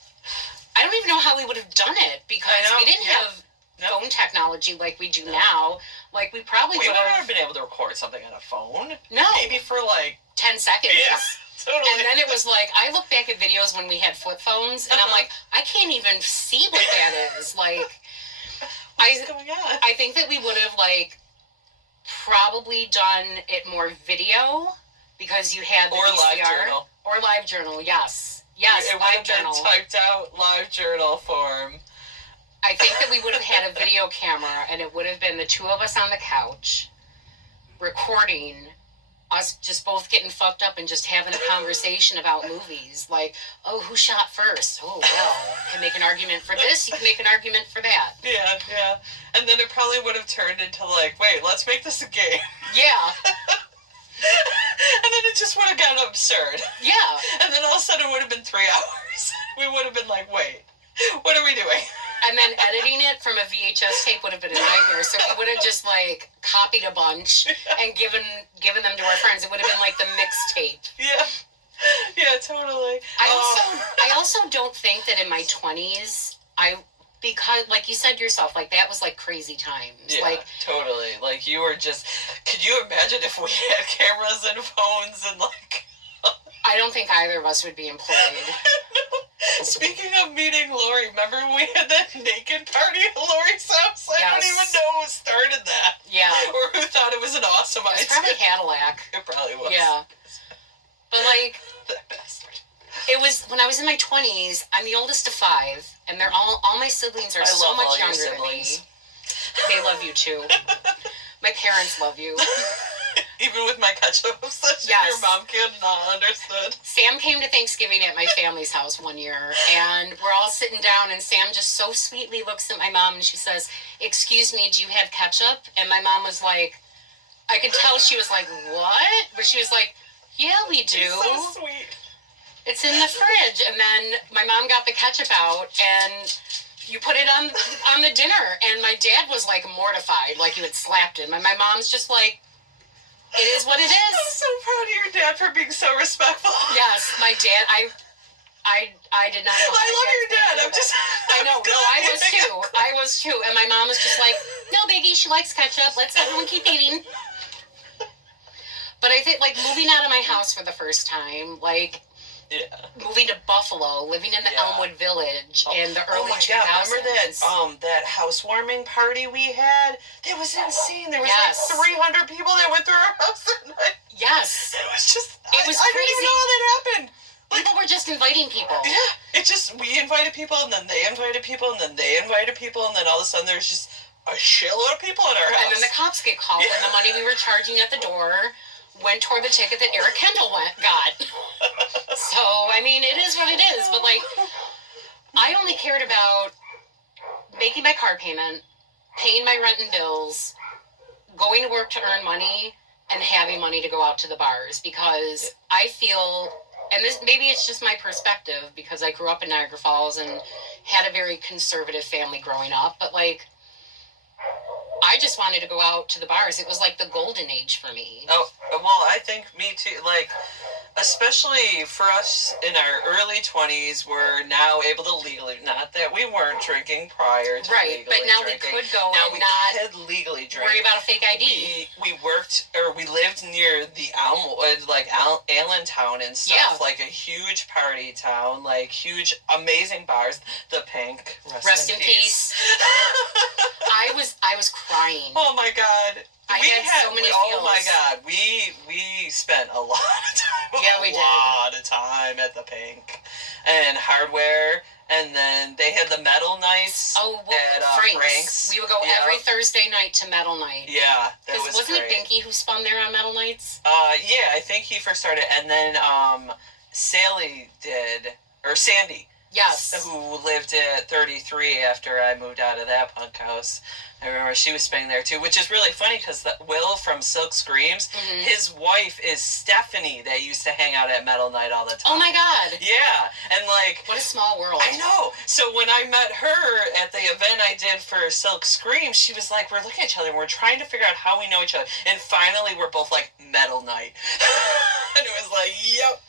I don't even know how we would have done it, because we didn't have phone technology like we do now. Like, we probably would have been able to record something on a phone. No. Maybe for, like... 10 seconds. Yeah, totally. And then it was like, I look back at videos when we had flip phones, and I'm like, I can't even see what that is. Like... What's going on? I think that we would have, like, probably done it more video, because you had the VCR. Live journal. Or live journal, yes. Yes, it live journal. It would have been typed out live journal form. I think that we would have had a video camera, and it would have been the two of us on the couch, recording us just both getting fucked up and just having a conversation about movies. Like, oh, who shot first? Oh, well, you can make an argument for this, you can make an argument for that. Yeah. And then it probably would have turned into like, wait, let's make this a game. Yeah. And then it just would have gotten absurd. Yeah. And then all of a sudden it would have been 3 hours. We would have been like, wait, what are we doing? And then editing it from a VHS tape would have been a nightmare. So we would have just like copied a bunch and given them to our friends. It would have been like the mixtape. Yeah, totally. I also don't think that in my 20s because, like you said yourself, like, that was, like, crazy times. Yeah, like, totally. Like, you were just... Could you imagine if we had cameras and phones and, like... I don't think either of us would be employed. Speaking of meeting Lori, remember when we had that naked party at Lori's house? I don't even know who started that. Yeah. Or who thought it was an awesome idea. It was probably Cadillac. It probably was. Yeah. But, like... That bastard. It was when I was in my 20s. I'm the oldest of 5, and they're all my siblings are so much younger than me. They love you too. My parents love you. Even with my ketchup obsession, your mom could not understood. Sam came to Thanksgiving at my family's house one year, and we're all sitting down, and Sam just so sweetly looks at my mom, and she says, "Excuse me, do you have ketchup?" And my mom was like, I could tell she was like, "What?" But she was like, "Yeah, we do." She's so sweet. It's in the fridge. And then my mom got the ketchup out, and you put it on the dinner. And my dad was, like, mortified, like you had slapped him. And my mom's just like, it is what it is. I'm so proud of your dad for being so respectful. Yes, my dad, I did not know. I love your dad. I know. No, I was too. And my mom was just like, "No, Biggie, she likes ketchup. Let's everyone keep eating." But I think, like, moving out of my house for the first time, like... Yeah. Moving to Buffalo, living in the Elmwood Village in the early 2000s. Remember that housewarming party we had? It was insane. There was like 300 people that went through our house that night. Yes. It was just... It was crazy. I didn't even know how that happened. People were just inviting people. Yeah. It just... We invited people, and then they invited people, and then they invited people, and then all of a sudden there's just a shitload of people in our house. And then the cops get called, and the money we were charging at the door went toward the ticket that Eric Kendall got. So, I mean, it is what it is. But, like, I only cared about making my car payment, paying my rent and bills, going to work to earn money, and having money to go out to the bars. Because I feel, and this maybe it's just my perspective, because I grew up in Niagara Falls and had a very conservative family growing up. But, like, I just wanted to go out to the bars. It was like the golden age for me. Oh, well, I think me too. Like, especially for us in our early 20s, we're now able to legally, not that we weren't drinking prior to legally but now drinking. We could go now and we not could legally drink. Worry about a fake ID. We worked, or we lived near the Elmwood, like Allentown and stuff, like a huge party town, like huge, amazing bars. The Pink, rest in peace. I was crying. Oh my God. I had so many feels. Oh my God, we spent a lot of time. Yeah, we did. A lot of time at the Pink and Hardware, and then they had the metal nights. At Frank's. We would go every Thursday night to Metal Night. Yeah, that was wasn't great. it Binky who spun there on Metal Nights? Yeah, I think he first started, and then Sally did, or Sandy. Yes. Who lived at 33 after I moved out of that punk house. I remember she was spinning there too, which is really funny because Will from Silk Screams, his wife is Stephanie that used to hang out at Metal Night all the time. Oh my God. Yeah, and like... What a small world. I know. So when I met her at the event I did for Silk Screams, she was like, we're looking at each other and we're trying to figure out how we know each other. And finally we're both like, Metal Night. And it was like, yep.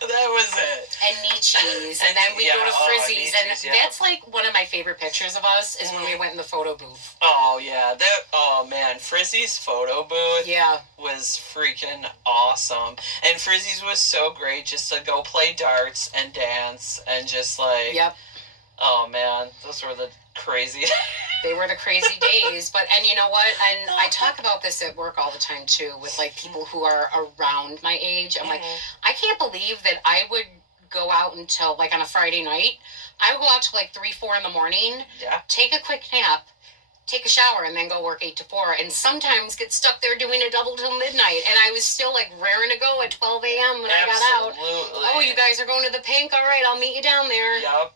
That was it. And Nietzsche's. And then we go to Frizzy's. That's like one of my favorite pictures of us is when we went in the photo booth. Oh, yeah. Oh, man. Frizzy's photo booth was freaking awesome. And Frizzy's was so great just to go play darts and dance and just like... Yep. Oh, man. Those were the crazy... They were the crazy days. And you know what? And I talk about this at work all the time, too, with, like, people who are around my age. I'm like, I can't believe that I would go out until, like, on a Friday night. I would go out till, like, 3, 4 in the morning, take a quick nap, take a shower, and then go work 8 to 4. And sometimes get stuck there doing a double till midnight. And I was still, like, raring to go at 12 a.m. when I got out. Oh, you guys are going to the Pink? All right, I'll meet you down there. Yep.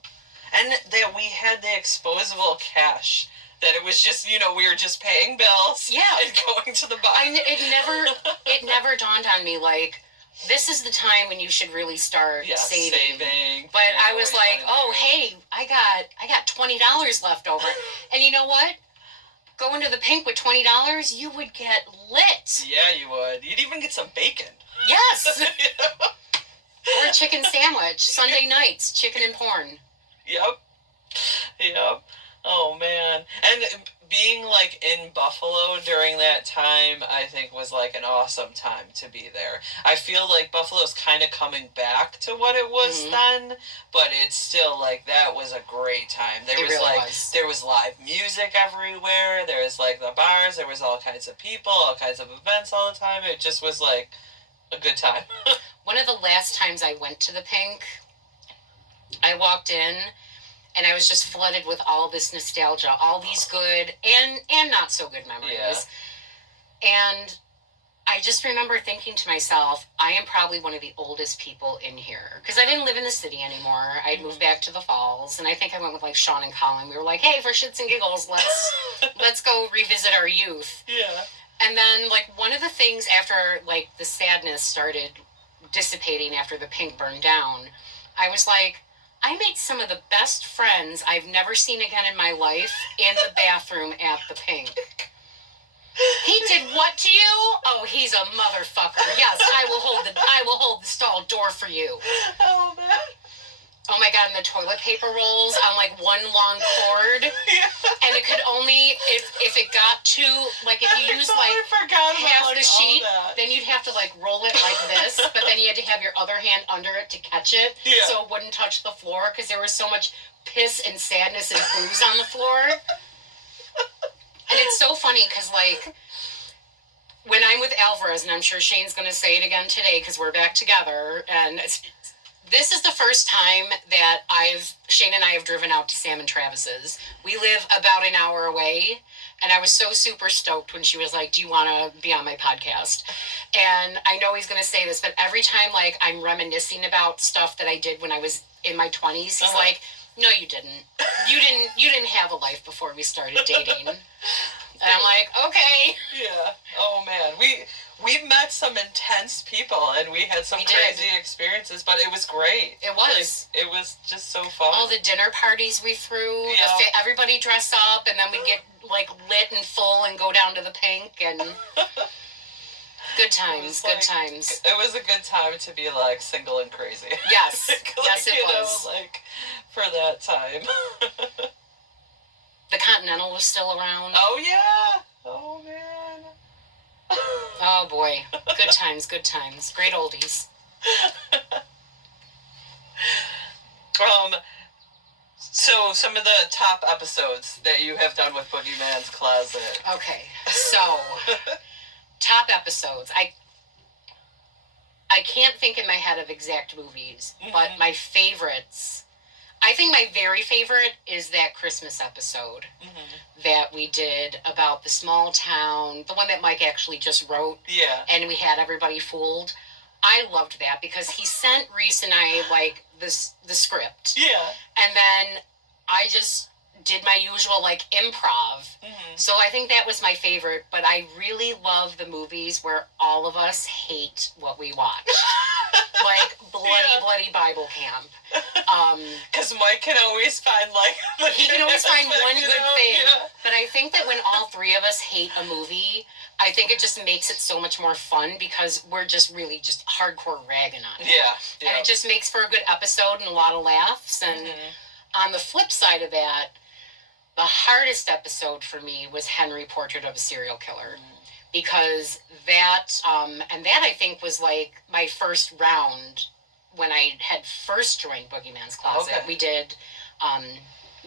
And that we had the exposable cash. That it was just, you know, we were just paying bills and going to the bar. It never dawned on me, like, this is the time when you should really start saving. But I was like, oh, hey, I got $20 left over. And you know what? Going to the Pink with $20, you would get lit. Yeah, you would. You'd even get some bacon. Yes. Or a chicken sandwich. Sunday nights, chicken and porn. Yep. Oh, man. And being, like, in Buffalo during that time, I think was, like, an awesome time to be there. I feel like Buffalo's kind of coming back to what it was then, but it's still, like, that was a great time. There was live music everywhere. There was, like, the bars. There was all kinds of people, all kinds of events all the time. It just was, like, a good time. One of the last times I went to the Pink, I walked in, and I was just flooded with all this nostalgia, all these good and not so good memories. And I just remember thinking to myself, I am probably one of the oldest people in here. Because I didn't live in the city anymore. I'd moved back to the Falls. And I think I went with, like, Sean and Colin. We were like, hey, for shits and giggles, let's go revisit our youth. Yeah. And then, like, one of the things after, like, the sadness started dissipating after the Pink burned down, I was like, I made some of the best friends I've never seen again in my life in the bathroom at the Pink. He did what to you? Oh, he's a motherfucker. Yes, I will hold the stall door for you. Oh, man. Oh my God, and the toilet paper rolls on, like, one long cord. And it could only, if it got too, like, if you used, like, half the sheet, then you'd have to, like, roll it like this, but then you had to have your other hand under it to catch it, so it wouldn't touch the floor, because there was so much piss and sadness and booze on the floor. And it's so funny, because, like, when I'm with Alvarez, and I'm sure Shane's going to say it again today, because we're back together, and this is the first time that Shane and I have driven out to Sam and Travis's. We live about an hour away, and I was so super stoked when she was like, do you want to be on my podcast? And I know he's going to say this, but every time, like, I'm reminiscing about stuff that I did when I was in my 20s, he's like, no, you didn't. You didn't have a life before we started dating. And I'm like, okay. Yeah. Oh, man. We met some intense people, and we had some crazy experiences, but it was great. It was. Like, it was just so fun. All the dinner parties we threw, everybody dress up, and then we get, like, lit and full and go down to the Pink, and good times, good times. It was a good time to be, like, single and crazy. Yes, like, yes, it was. Know, like, for that time. The Continental was still around. Oh, yeah. Oh, man. Oh, boy. Good times, good times. Great oldies. So, some of the top episodes that you have done with Boogeyman's Closet. Okay, so top episodes. I can't think in my head of exact movies, but my favorites. I think my very favorite is that Christmas episode that we did about the small town, the one that Mike actually just wrote. Yeah. And we had everybody fooled. I loved that because he sent Reese and I, like, the script. Yeah. And then I just did my usual, like, improv. So I think that was my favorite, but I really love the movies where all of us hate what we watch. Like, bloody Bible camp. Because Mike can always find, like... He can always find one good thing. Yeah. But I think that when all three of us hate a movie, I think it just makes it so much more fun because we're just really just hardcore ragging on it. Yeah. And it just makes for a good episode and a lot of laughs. And on the flip side of that, the hardest episode for me was Henry, Portrait of a Serial Killer. Because that, and that I think was like my first round when I had first joined Boogeyman's Closet. Okay. We did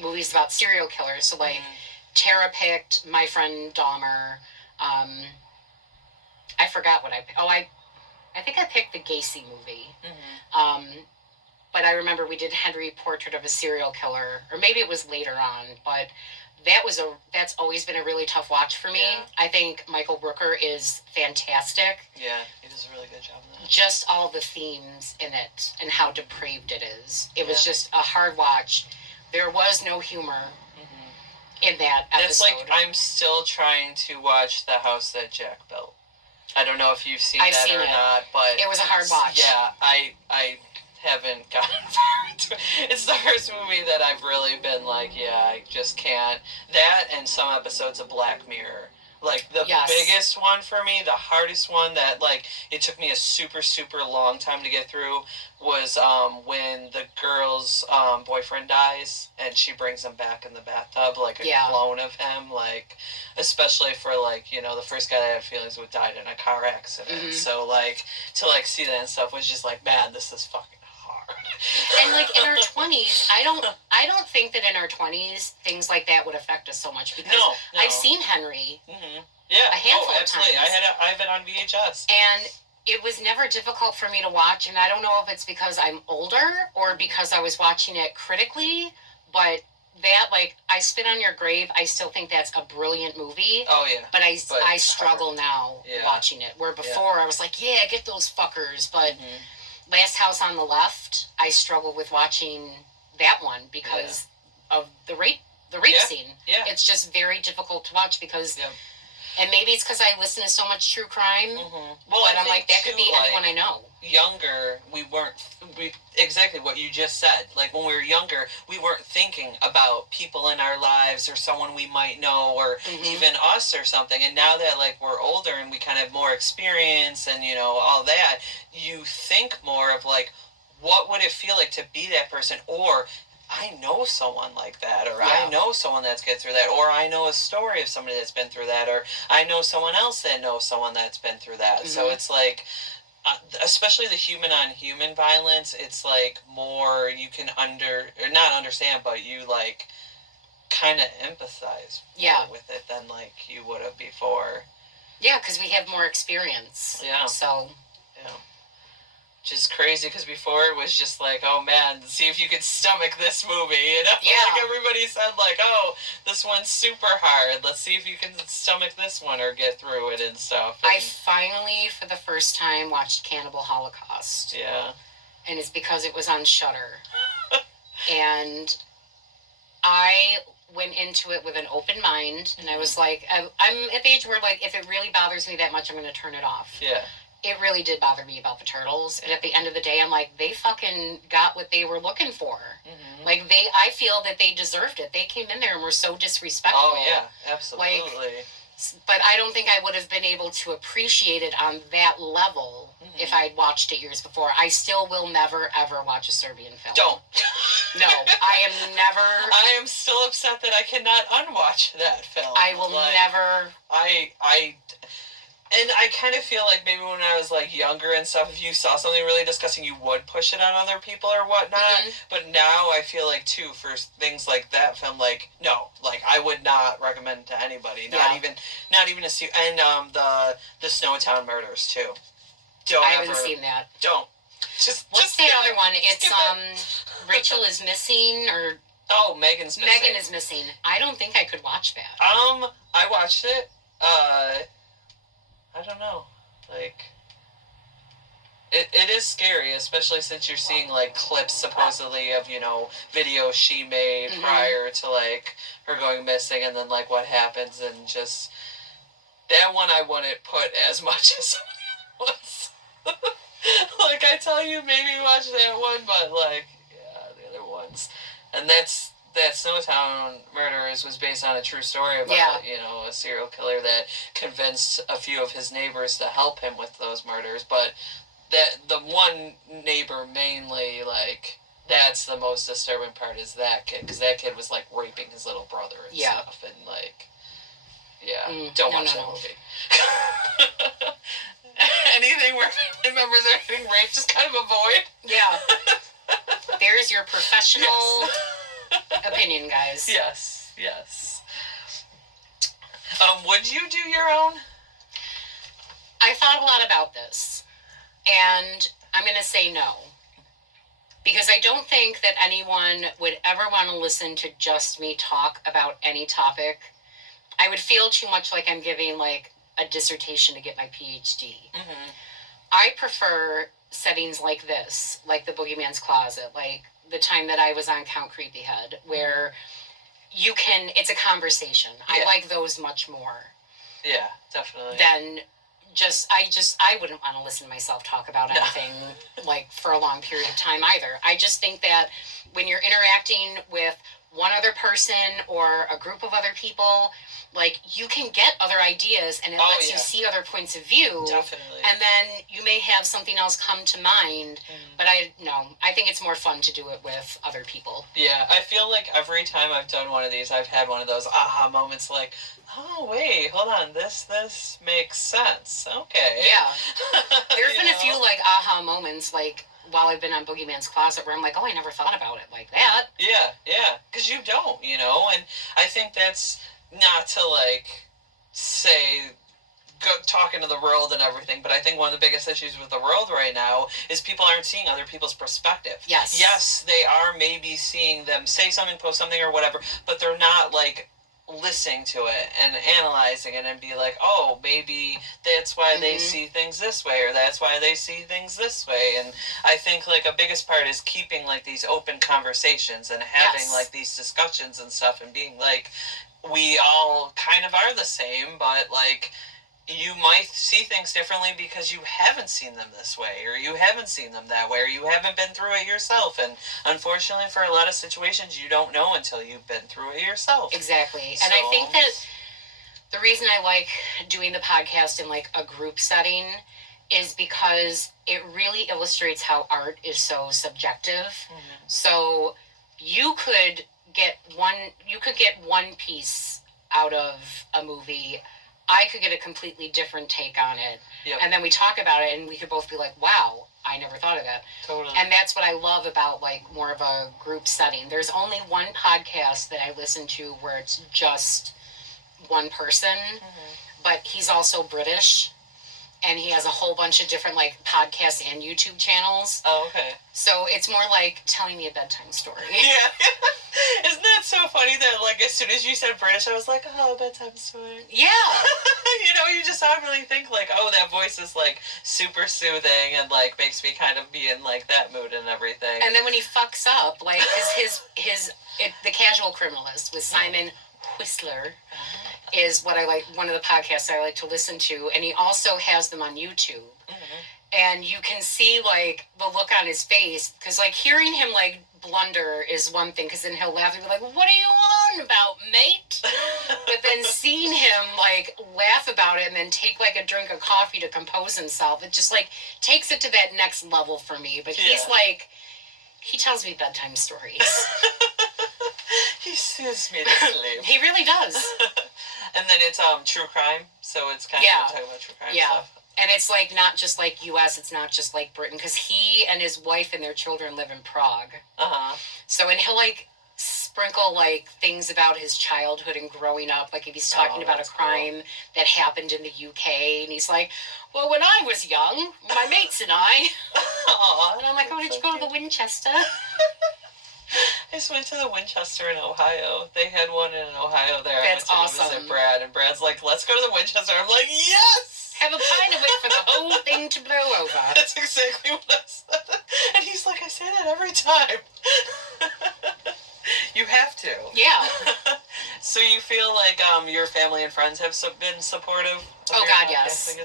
movies about serial killers. So like Tara picked My Friend Dahmer. I forgot what I picked. I think I picked the Gacy movie. But I remember we did Henry, Portrait of a Serial Killer, or maybe it was later on, but that's always been a really tough watch for me. Yeah. I think Michael Brooker is fantastic. Yeah, he does a really good job of that. Just all the themes in it and how depraved it is. It was just a hard watch. There was no humor in that episode. That's like, I'm still trying to watch The House That Jack Built. I don't know if you've seen I've that seen or it. not, but... It was a hard watch. Yeah, I haven't gotten far into it. It's the first movie that I've really been like, yeah, I just can't. That and some episodes of Black Mirror. Like, the biggest one for me, the hardest one that, like, it took me a super, super long time to get through was when the girl's boyfriend dies and she brings him back in the bathtub, like a clone of him, like, especially for, like, you know, the first guy that I had feelings with died in a car accident. So, like, to, like, see that and stuff was just like, man, this is fucking hard. And like in our 20s, I don't think that in our 20s things like that would affect us so much because no. I've seen Henry. Yeah. A handful of absolutely. times. I have it on VHS. And it was never difficult for me to watch, and I don't know if it's because I'm older or because I was watching it critically, but that, like, I Spit on Your Grave, I still think that's a brilliant movie. Oh, yeah. But I struggle now watching it, where before I was like, yeah, get those fuckers, but Last House on the Left, I struggle with watching that one because of the rape scene. Yeah. It's just very difficult to watch because... And maybe it's because I listen to so much true crime. Well, but I'm like, that could be anyone I know. Younger, we exactly what you just said. Like, when we were younger, we weren't thinking about people in our lives or someone we might know or even us or something. And now that, like, we're older and we kind of have more experience and, you know, all that, you think more of, like, what would it feel like to be that person? Or... I know someone like that, or I know someone that's get through that, or I know a story of somebody that's been through that, or I know someone else that knows someone that's been through that. So it's like, especially the human-on-human violence, it's like more you can not understand, but you like kind of empathize more with it than like you would have before. Yeah, because we have more experience. Yeah. So. Yeah. Which is crazy because before it was just like, oh man, see if you could stomach this movie, you know? Yeah. Like everybody said, like, oh, this one's super hard. Let's see if you can stomach this one or get through it and stuff. And... I finally, for the first time, watched Cannibal Holocaust. Yeah. And it's because it was on Shudder. And I went into it with an open mind, and I was like, I'm at the age where, like, if it really bothers me that much, I'm going to turn it off. Yeah. It really did bother me about the turtles. And at the end of the day, I'm like, they fucking got what they were looking for. Like, I feel that they deserved it. They came in there and were so disrespectful. Oh, yeah, absolutely. Like, but I don't think I would have been able to appreciate it on that level if I'd watched it years before. I still will never, ever watch a Serbian film. Don't. No, I am never... I am still upset that I cannot unwatch that film. I will never... And I kind of feel like maybe when I was like younger and stuff, if you saw something really disgusting, you would push it on other people or whatnot. Mm-hmm. But now I feel like too, for things like that film, like no, like I would not recommend to anybody. Not even a and the Snowtown Murders too. I haven't seen that. Don't. What's the other one? It's Rachel is missing or. Oh, Megan's missing. Megan is missing. I don't think I could watch that. I watched it. I don't know. Like, it is scary, especially since you're seeing, like, clips, supposedly, of, you know, videos she made prior to, like, her going missing, and then, like, what happens, and just... That one I wouldn't put as much as some of the other ones. Like, I tell you, maybe watch that one, but, like, yeah, the other ones. And that Snowtown Murderers was based on a true story about, you know, a serial killer that convinced a few of his neighbors to help him with those murders. But the one neighbor mainly, like, that's the most disturbing part is that kid. Because that kid was, like, raping his little brother and stuff. And, like, don't watch that movie. Anything where family members are getting raped, just kind of avoid. Yeah. There's your professional... opinion, guys. Yes. Would you do your own? I thought a lot about this, and I'm going to say no. Because I don't think that anyone would ever want to listen to just me talk about any topic. I would feel too much like I'm giving, like, a dissertation to get my PhD. Mm-hmm. I prefer settings like this, like the Boogeyman's Closet, like the time that I was on Count Creepyhead, where it's a conversation. I like those much more. Yeah, definitely. Than I wouldn't want to listen to myself talk about anything like for a long period of time either. I just think that when you're interacting with one other person or a group of other people, like, you can get other ideas and it lets you see other points of view. Definitely. And then you may have something else come to mind. But I think it's more fun to do it with other people. Yeah, I feel like every time I've done one of these, I've had one of those aha moments like, oh, wait, hold on, this makes sense. Okay. Yeah. There's been a few, like, aha moments, like, while I've been on Boogeyman's Closet where I'm like, oh, I never thought about it like that. Yeah, because you don't, you know, and I think that's not to, like, say, go talking to the world and everything, but I think one of the biggest issues with the world right now is people aren't seeing other people's perspective. Yes, they are maybe seeing them say something, post something or whatever, but they're not, like, listening to it and analyzing it and be like, oh, maybe that's why they see things this way, or that's why they see things this way. And I think, like, a biggest part is keeping, like, these open conversations and having like these discussions and stuff, and being like, we all kind of are the same, but, like, you might see things differently because you haven't seen them this way, or you haven't seen them that way, or you haven't been through it yourself. And unfortunately, for a lot of situations, you don't know until you've been through it yourself. Exactly. So. And I think that the reason I like doing the podcast in, like, a group setting is because it really illustrates how art is so subjective. So you could get one piece out of a movie. I could get a completely different take on it. And then we talk about it, and we could both be like, wow, I never thought of that. Totally. And that's what I love about, like, more of a group setting. There's only one podcast that I listen to where it's just one person, but he's also British, and he has a whole bunch of different, like, podcasts and YouTube channels. Oh, okay. So it's more like telling me a bedtime story. Yeah. Isn't that so funny that, like, as soon as you said British, I was like, oh, bedtime story. Yeah. You know, you just automatically think, like, oh, that voice is, like, super soothing and, like, makes me kind of be in, like, that mood and everything. And then when he fucks up, like, The Casual Criminalist with Simon Whistler is what I like, one of the podcasts I like to listen to, and he also has them on YouTube. And you can see, like, the look on his face, because, like, hearing him, like, blunder is one thing, because then he'll laugh and be like, what are you on about, mate? But then seeing him, like, laugh about it and then take, like, a drink of coffee to compose himself, it just, like, takes it to that next level for me. But he's, like, he tells me bedtime stories. He soothes me to sleep. He really does. And then it's true crime So it's kind of talking about true crime stuff. And it's like not just like U.S., it's not just like Britain, because he and his wife and their children live in Prague. So, and he'll like sprinkle like things about his childhood and growing up, like if he's talking about a crime that happened in the UK, and he's like, well, when I was young, my mates and I. And I'm like, oh, did you go to the Winchester? I just went to the Winchester in Ohio. They had one in Ohio there. That's I went to awesome. visit Brad, and Brad's like, let's go to the Winchester. I'm like, yes! Have a pint of it for the whole thing to blow over. That's exactly what I said. And he's like, I say that every time. You have to. Yeah. So you feel like your family and friends have been supportive? Oh, God, yes.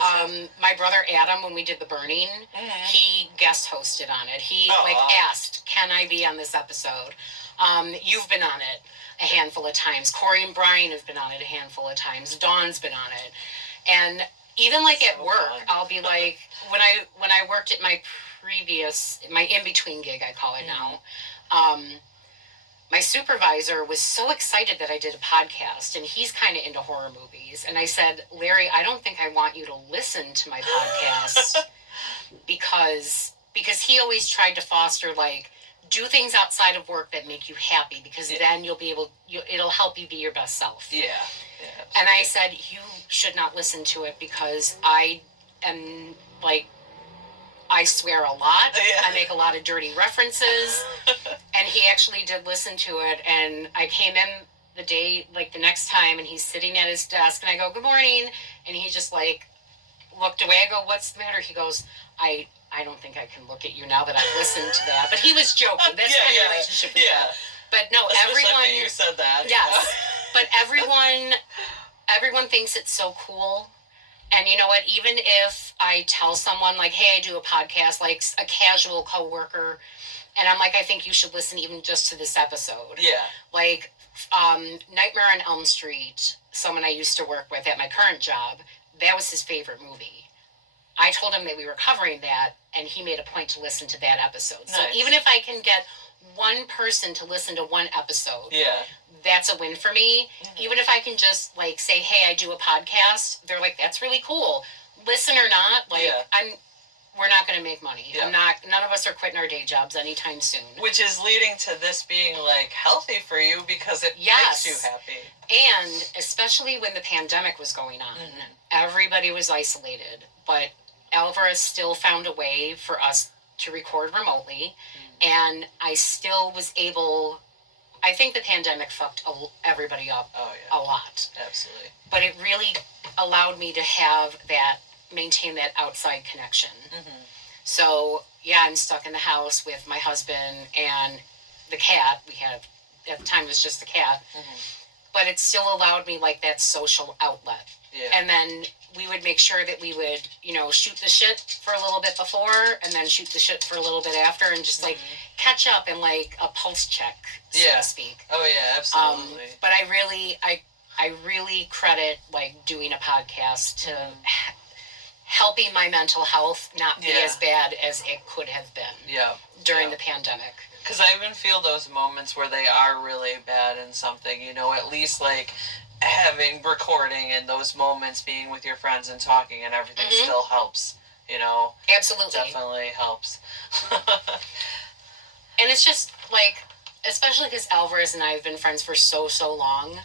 My brother Adam, when we did the burning, he guest hosted on it. He asked, can I be on this episode? You've been on it a handful of times. Corey and Brian have been on it a handful of times. Dawn's been on it. And even like at work, fun. I'll be like, when I worked at my in-between gig, I call it now, my supervisor was so excited that I did a podcast, and he's kind of into horror movies. And I said, Larry, I don't think I want you to listen to my podcast because he always tried to foster, like, do things outside of work that make you happy, because then you'll be it'll help you be your best self. Yeah. And I said, you should not listen to it because I am, like, I swear a lot. I make a lot of dirty references. And he actually did listen to it. And I came in the next time, and he's sitting at his desk, and I go, good morning. And he just, like, looked away. I go, what's the matter? He goes, I don't think I can look at you now that I've listened to that. But he was joking. That's kind of relationship we have. But no, everyone. You said that. Yes. But everyone thinks it's so cool. And you know what? Even if I tell someone, like, hey, I do a podcast, like a casual coworker, and I'm like, I think you should listen even just to this episode. Yeah. Like, Nightmare on Elm Street, someone I used to work with at my current job, that was his favorite movie. I told him that we were covering that, and he made a point to listen to that episode. Nice. So even if I can get one person to listen to one episode, that's a win for me. Even if I can just, like, say, hey, I do a podcast, they're like, that's really cool. Listen or not, like, we're not going to make money. None of us are quitting our day jobs anytime soon. Which is leading to this being, like, healthy for you because it makes you happy. And especially when the pandemic was going on, everybody was isolated, but Alvarez still found a way for us to record remotely, and I still was able. I think the pandemic fucked everybody up a lot. Absolutely. But it really allowed me to maintain that outside connection. So, I'm stuck in the house with my husband and the cat. At the time, it was just the cat. But it still allowed me, like, that social outlet. Yeah. And then we would make sure that we would, shoot the shit for a little bit before, and then shoot the shit for a little bit after, and just, like, catch up and, like, a pulse check, so to speak. Oh, yeah, absolutely. But I really credit, like, doing a podcast to helping my mental health not be as bad as it could have been during the pandemic. Because I even feel those moments where they are really bad in something, at least, like, having recording and those moments being with your friends and talking and everything still helps, Absolutely. Definitely helps. And it's just, like, especially because Alvarez and I have been friends for so long.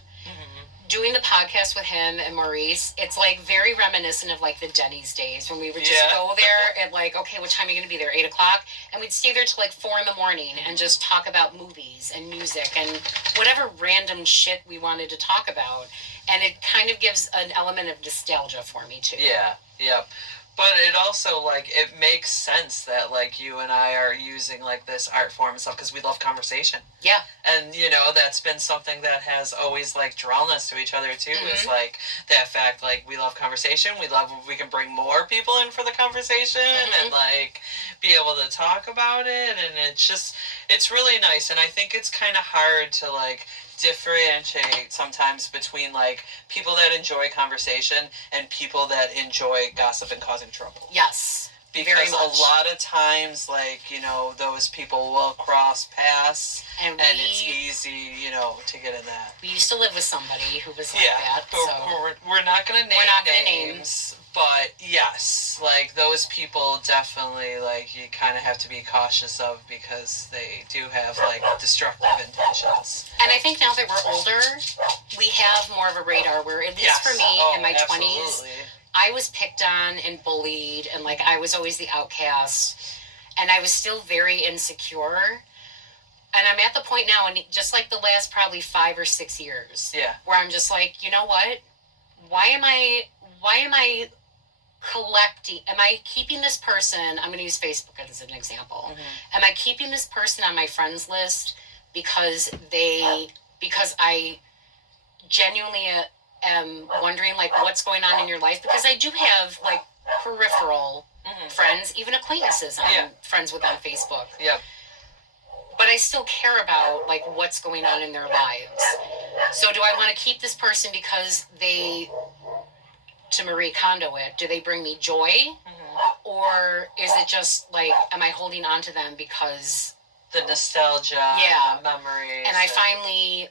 Doing the podcast with him and Maurice, it's, like, very reminiscent of, like, the Denny's days when we would just go there at, like, okay, what time are you going to be there? 8 o'clock? And we'd stay there till, like, 4 a.m. and just talk about movies and music and whatever random shit we wanted to talk about. And it kind of gives an element of nostalgia for me, too. Yeah. But it also, like, it makes sense that, like, you and I are using, like, this art form and stuff because we love conversation. Yeah. And, that's been something that has always, like, drawn us to each other, too, is, like, that fact, like, we love conversation. We love when we can bring more people in for the conversation and, like, be able to talk about it. And it's really nice. And I think it's kind of hard to, like, differentiate sometimes between, like, people that enjoy conversation and people that enjoy gossip and causing trouble. Yes. Because a lot of times, like, you know, those people will cross paths, and it's easy, you know, to get in that. We used to live with somebody who was like that. So we're not going to name names, but yes, like, those people definitely, like, you kind of have to be cautious of because they do have, like, destructive intentions. And I think now that we're older, we have more of a radar where, at least for me in my 20s, I was picked on and bullied, and like I was always the outcast, and I was still very insecure. And I'm at the point now, and just like the last probably 5 or 6 years, where I'm just like, you know what? Why am I collecting? Am I keeping this person? I'm going to use Facebook as an example. Mm-hmm. Am I keeping this person on my friends list because I genuinely am wondering like what's going on in your life, because I do have like peripheral friends, even acquaintances I'm friends with on Facebook. Yep. But I still care about like what's going on in their lives. So do I want to keep this person because they, to Marie Kondo it, do they bring me joy? Mm-hmm. Or is it just like, am I holding on to them because the nostalgia, the memories? And I finally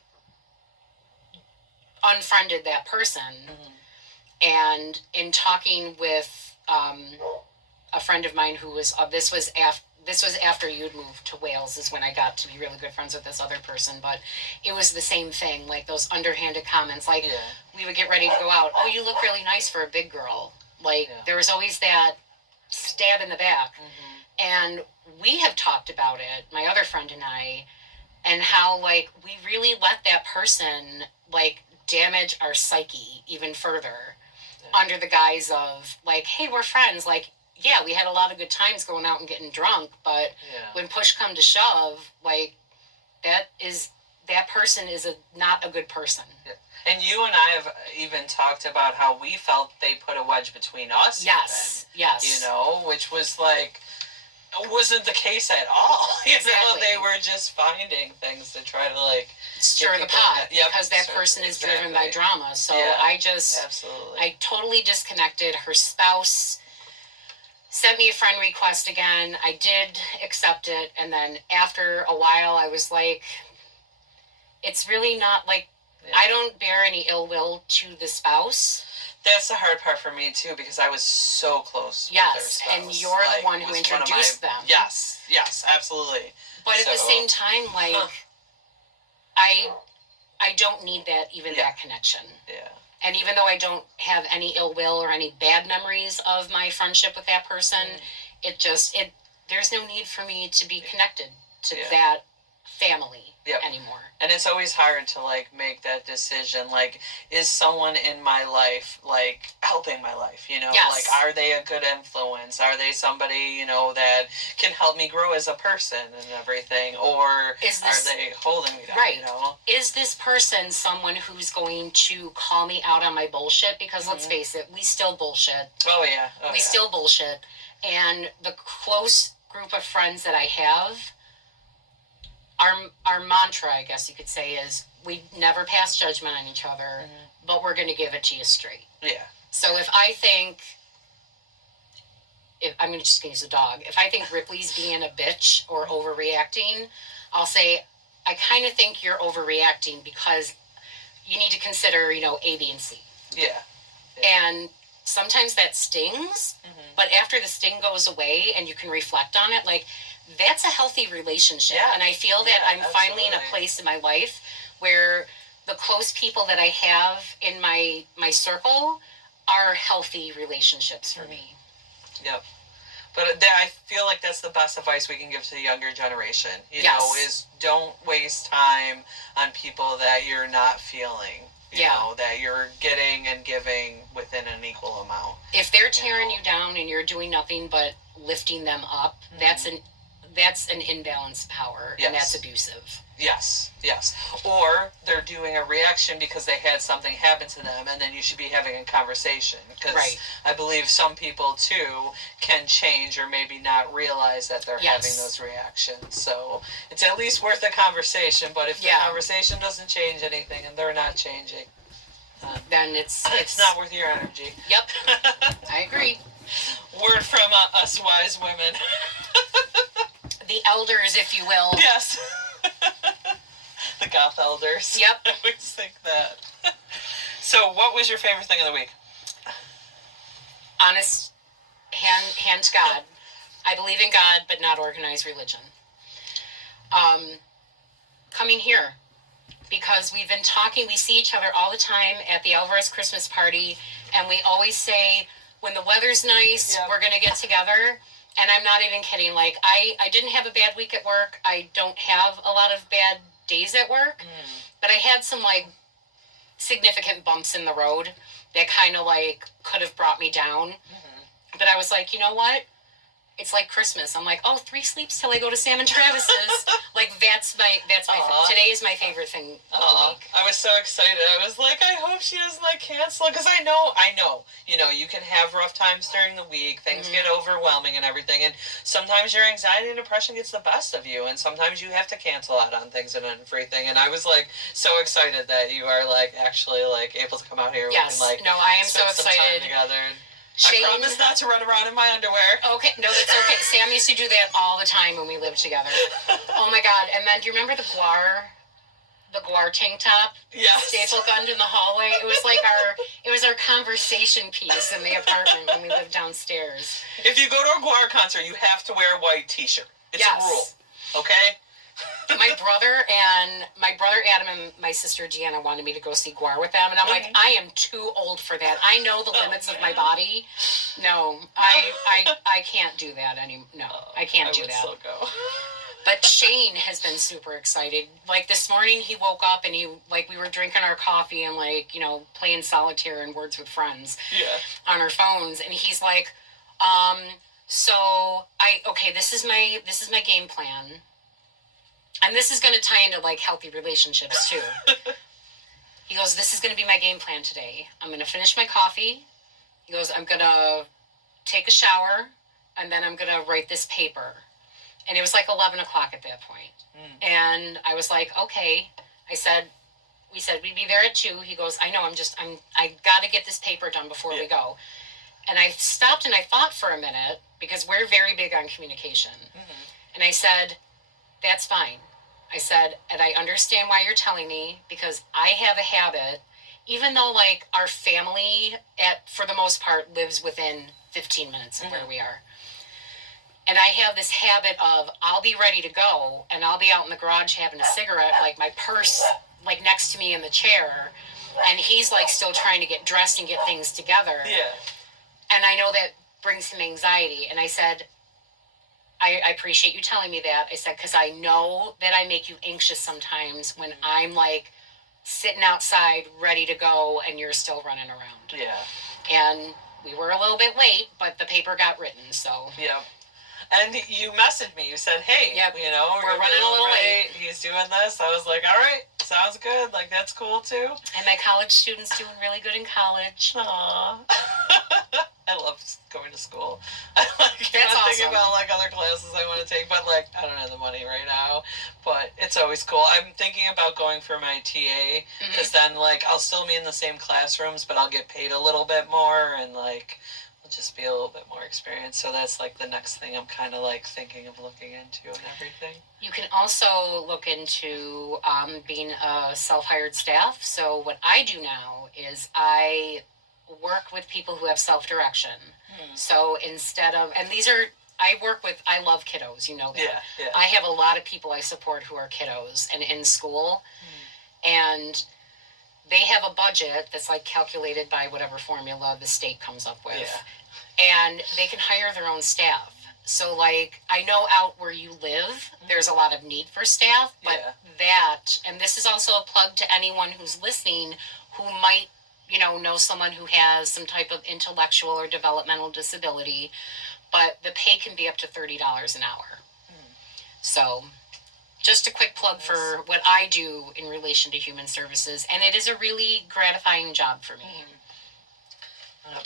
unfriended that person. Mm-hmm. And in talking with a friend of mine who was this was after you'd moved to Wales, is when I got to be really good friends with this other person. But it was the same thing, like those underhanded comments, like we would get ready to go out, oh, you look really nice for a big girl, like there was always that stab in the back. Mm-hmm. And we have talked about it, my other friend and I, and how like we really let that person like damage our psyche even further under the guise of like, hey, we're friends. Like, yeah, we had a lot of good times going out and getting drunk, but when push come to shove, like that person is not a good person. Yeah. And you and I have even talked about how we felt they put a wedge between us. Yes, even, yes. You know, which was like, it wasn't the case at all. Exactly. You know, they were just finding things to try to like stir the pot because that person is driven by drama. So I totally disconnected. Her spouse sent me a friend request again. I did accept it, and then after a while I was like, it's really not like I don't bear any ill will to the spouse. That's the hard part for me too, because I was so close with their spouse. And you're like, the one who introduced them. Yes, absolutely. But at the same time, like I don't need that connection. Yeah. And even though I don't have any ill will or any bad memories of my friendship with that person, there's no need for me to be connected to that family anymore. And it's always hard to like make that decision. Like, is someone in my life like helping my life? You know, like, are they a good influence? Are they somebody, you know, that can help me grow as a person and everything? Or are they holding me down? Right. You know, is this person someone who's going to call me out on my bullshit? Because let's face it, we still bullshit. Oh yeah. We still bullshit. And the close group of friends that I have, our mantra, I guess you could say, is we never pass judgment on each other, but we're going to give it to you straight. Yeah. So if I think, I'm just going to use a dog, if I think Ripley's being a bitch or overreacting, I'll say, I kind of think you're overreacting because you need to consider, you know, A, B, and C. Yeah. And sometimes that stings, but after the sting goes away and you can reflect on it, like, that's a healthy relationship. Yeah. And I feel that I'm finally in a place in my life where the close people that I have in my circle are healthy relationships for me. Yep. But I feel like that's the best advice we can give to the younger generation. You know, is don't waste time on people that you're not feeling. You know, that you're getting and giving within an equal amount. If they're tearing you down and you're doing nothing but lifting them up, that's an imbalanced power, and that's abusive. Yes. Or they're doing a reaction because they had something happen to them, and then you should be having a conversation. Because I believe some people, too, can change or maybe not realize that they're having those reactions. So it's at least worth a conversation, but if the conversation doesn't change anything and they're not changing, then it's not worth your energy. Yep. I agree. Word from a Yes, wise women. The elders, if you will. Yes. The goth elders. Yep. I always think that. So, what was your favorite thing of the week? Honest, hand to God. I believe in God, but not organized religion. Coming here. Because we've been talking, we see each other all the time at the Alvarez Christmas party, and we always say, when the weather's nice, Yep. we're going to get together. And I'm not even kidding. Like, I didn't have a bad week at work. I don't have a lot of bad days at work. But I had some, like, significant bumps in the road that kind of, like, could have brought me down. But I was like, you know what? It's like Christmas. I'm like, 3 sleeps till I go to Sam and Travis's. Like, that's my today is my favorite thing of the week. I was so excited. I was like, I hope she doesn't, like, cancel. Because I know, you know, you can have rough times during the week. Things get overwhelming and everything. And sometimes your anxiety and depression gets the best of you. And sometimes you have to cancel out on things and everything. And I was, like, so excited that you are, like, actually, like, able to come out here. Yes. We can, like, no, I am so spend some excited. time together. Shane, I promise not to run around in my underwear. Okay, no, that's okay. Sam used to do that all the time when we lived together. Oh my God! And then, do you remember the guar tank top? Yes. Staple gunned in the hallway. It was like our conversation piece in the apartment when we lived downstairs. If you go to a Guar concert, you have to wear a white T-shirt. It's a rule. Okay. My brother Adam and my sister Deanna wanted me to go see Guar with them, and I'm like, I am too old for that. I know the limits of my body. No, I can't do that anymore. No, I can't do that. I would still go. But Shane has been super excited. Like, this morning he woke up and we were drinking our coffee and, like, you know, playing solitaire and Words with Friends on our phones, and he's like, this is my game plan. And this is going to tie into, like, healthy relationships, too. He goes, this is going to be my game plan today. I'm going to finish my coffee. He goes, I'm going to take a shower, and then I'm going to write this paper. And it was, like, 11 o'clock at that point. And I was like, okay. We said we'd be there at 2. He goes, I know, I got to get this paper done before we go. And I stopped and I thought for a minute, because we're very big on communication. And I said, that's fine. I said, and I understand why you're telling me, because I have a habit, even though, like, our family, for the most part, lives within 15 minutes of where we are. And I have this habit of, I'll be ready to go, and I'll be out in the garage having a cigarette, like, my purse, like, next to me in the chair, and he's, like, still trying to get dressed and get things together. Yeah. And I know that brings him anxiety. And I said, I appreciate you telling me that. I said, because I know that I make you anxious sometimes when I'm, like, sitting outside ready to go and you're still running around. Yeah. And we were a little bit late, but the paper got written, so. Yep. And you messaged me. You said, hey, you know, we're running a little late. He's doing this. I was like, all right, sounds good. Like, that's cool, too. And my college student's doing really good in college. Aww. I love going to school. I'm thinking about, like, other classes I want to take, but, like, I don't have the money right now. But it's always cool. I'm thinking about going for my TA, because then, like, I'll still be in the same classrooms, but I'll get paid a little bit more, and, like, I'll just be a little bit more experienced. So that's, like, the next thing I'm kind of, like, thinking of looking into and everything. You can also look into being a self-hired staff. So what I do now is I work with people who have self-direction. So instead of, and I love kiddos, you know that. Yeah. I have a lot of people I support who are kiddos and in school. And they have a budget that's, like, calculated by whatever formula the state comes up with. And they can hire their own staff. So, like, I know out where you live, there's a lot of need for staff, but and this is also a plug to anyone who's listening who might, you know someone who has some type of intellectual or developmental disability, but the pay can be up to $30 an hour. So, just a quick plug for what I do in relation to human services, and it is a really gratifying job for me.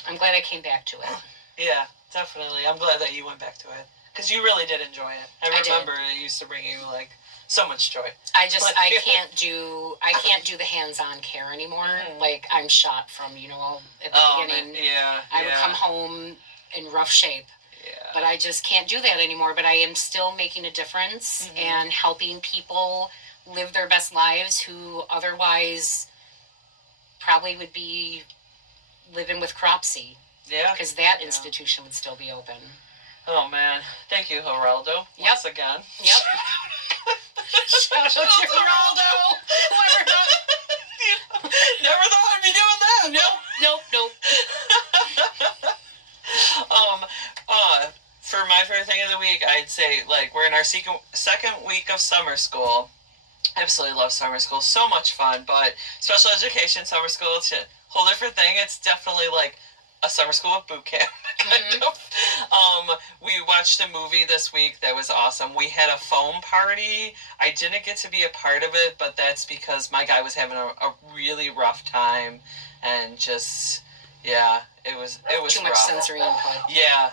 I'm glad I came back to it. Yeah, definitely. I'm glad that you went back to it, because you really did enjoy it. I remember it used to bring you, like, so much joy. I can't do the hands-on care anymore. Like, I'm shot from, at the beginning. Yeah. I would come home in rough shape. Yeah. But I just can't do that anymore. But I am still making a difference and helping people live their best lives who otherwise probably would be living with cropsy. Yeah. Because that institution would still be open. Oh, man. Thank you, Geraldo. Once again. Yep. Shout out to Geraldo. Never thought I'd be doing that. Nope. For my favorite thing of the week, I'd say, like, we're in our second week of summer school. Absolutely love summer school. So much fun. But special education, summer school, it's a whole different thing. It's definitely like a summer school with boot camp, kind of. We watched a movie this week that was awesome. We had a foam party. I didn't get to be a part of it, but that's because my guy was having a really rough time, and just, it was too much rough. Sensory input. Yeah,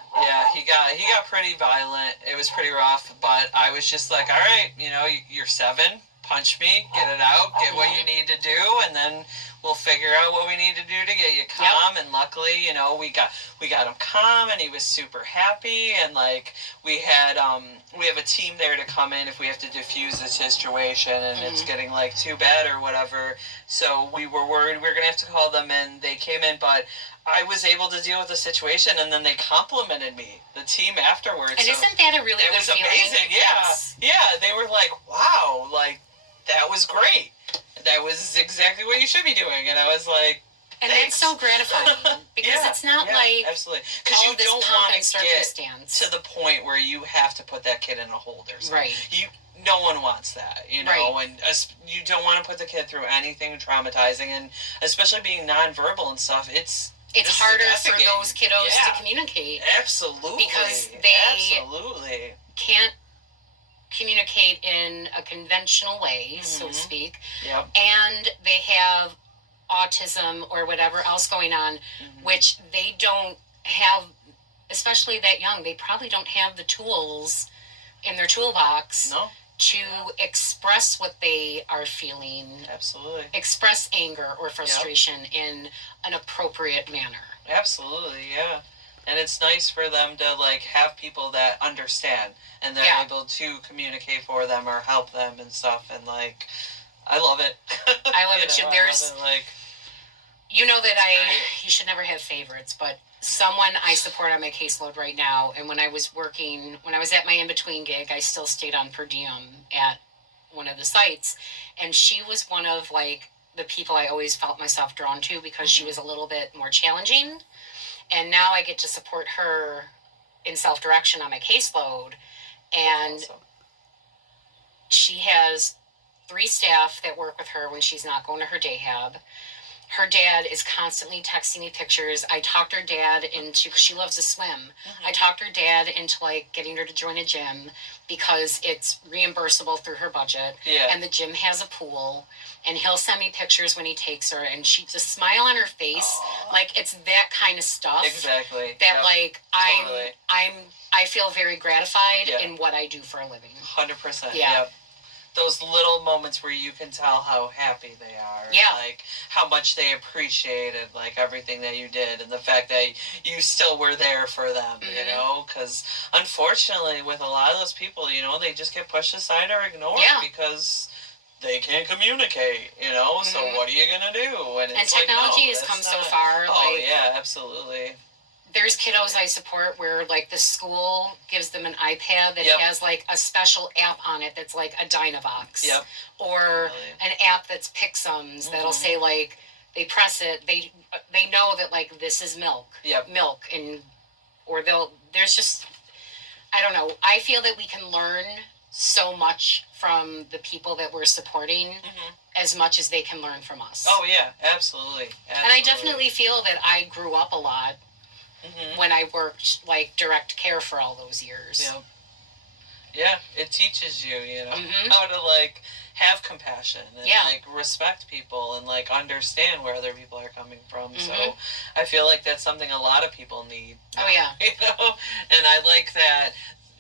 he got pretty violent. It was pretty rough, but I was just like, all right, you're 7. Punch me, get it out, get what you need to do, and then we'll figure out what we need to do to get you calm. And luckily, we got him calm, and he was super happy. And like we have a team there to come in if we have to diffuse the situation, and it's getting like too bad or whatever. So we were worried we were gonna have to call them in. They came in, but I was able to deal with the situation, and then they complimented me, the team afterwards. And isn't that a really good feeling? It was amazing. Yes. Yeah. They were like, "Wow, like that was great. That was exactly what you should be doing." And I was like, and thanks. that's so gratifying because it's not like absolutely, because you don't want to get to the point where you have to put that kid in a hold or something. Right. No one wants that, right. And you don't want to put the kid through anything traumatizing, and especially being nonverbal and stuff. It's harder for those kiddos to communicate. Absolutely. Because they can't communicate in a conventional way, so to speak. Yep. And they have autism or whatever else going on, which they don't have, especially that young. They probably don't have the tools in their toolbox to express what they are feeling. Absolutely. Express anger or frustration in an appropriate manner. Absolutely, yeah. And it's nice for them to like have people that understand and they're able to communicate for them or help them and stuff. And like, I love it. I love it too. There's, like, that you should never have favorites, but someone I support on my caseload right now, and when I was at my in-between gig, I still stayed on per diem at one of the sites, and she was one of like the people I always felt myself drawn to because she was a little bit more challenging. And now I get to support her in self-direction on my caseload. And she has 3 staff that work with her when she's not going to her day hab. Her dad is constantly texting me pictures. I talked her dad into, she loves to swim. I talked her dad into like getting her to join a gym because it's reimbursable through her budget. Yeah. And the gym has a pool. And he'll send me pictures when he takes her, and she's a smile on her face. Aww. Like it's that kind of stuff. Exactly. That like I feel very gratified in what I do for a living. 100%. Yeah. Yep. Those little moments where you can tell how happy they are. Yeah. Like how much they appreciated like everything that you did, and the fact that you still were there for them. Because unfortunately, with a lot of those people, they just get pushed aside or ignored because they can't communicate, so what are you going to do? And it's technology has come so far. Oh, yeah, absolutely. There's kiddos I support where, like, the school gives them an iPad that has, like, a special app on it that's, like, a Dynavox. Yep. Or an app that's Pixums that'll say, like, they press it, they know that, like, this is milk. Yep. Milk. There's just, I don't know. I feel that we can learn so much from the people that we're supporting as much as they can learn from us. Oh, yeah, absolutely. And I definitely feel that I grew up a lot when I worked, like, direct care for all those years. Yep. Yeah, it teaches you, how to, like, have compassion and, like, respect people and, like, understand where other people are coming from. So I feel like that's something a lot of people need. Oh, yeah. And I like that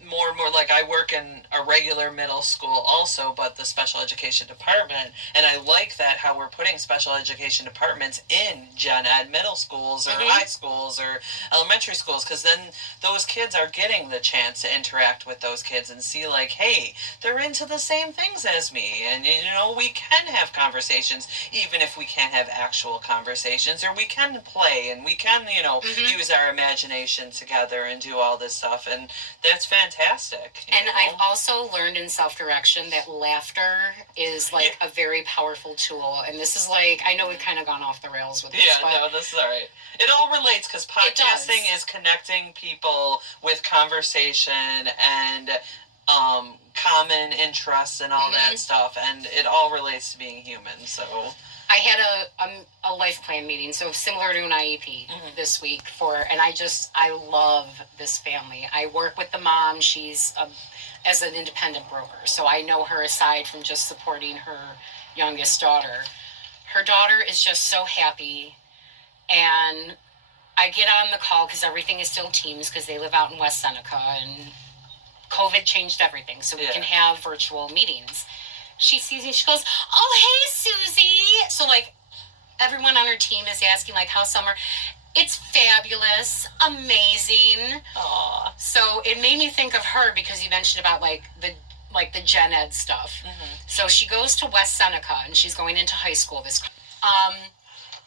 more and more, like I work in a regular middle school also, but the special education department, and I like that how we're putting special education departments in gen ed middle schools or high schools or elementary schools, because then those kids are getting the chance to interact with those kids and see like, hey, they're into the same things as me, and we can have conversations even if we can't have actual conversations, or we can play and we can use our imagination together and do all this stuff, and that's fantastic. And I've also learned in self-direction that laughter is like a very powerful tool, and this is like, I know we've kind of gone off the rails with this, but no, this is all right. It all relates because podcasting is connecting people with conversation and common interests and all that stuff, and it all relates to being human. So I had a life plan meeting, so similar to an IEP this week and I love this family. I work with the mom. She's as an independent broker, so I know her aside from just supporting her youngest daughter. Her daughter is just so happy, and I get on the call because everything is still Teams because they live out in West Seneca, and COVID changed everything, so we can have virtual meetings. She sees me, she goes, "Oh, hey, Suzie." So, like, everyone on her team is asking, like, how's summer? It's fabulous, amazing. Aww. So it made me think of her because you mentioned about, like the gen ed stuff. So she goes to West Seneca, and she's going into high school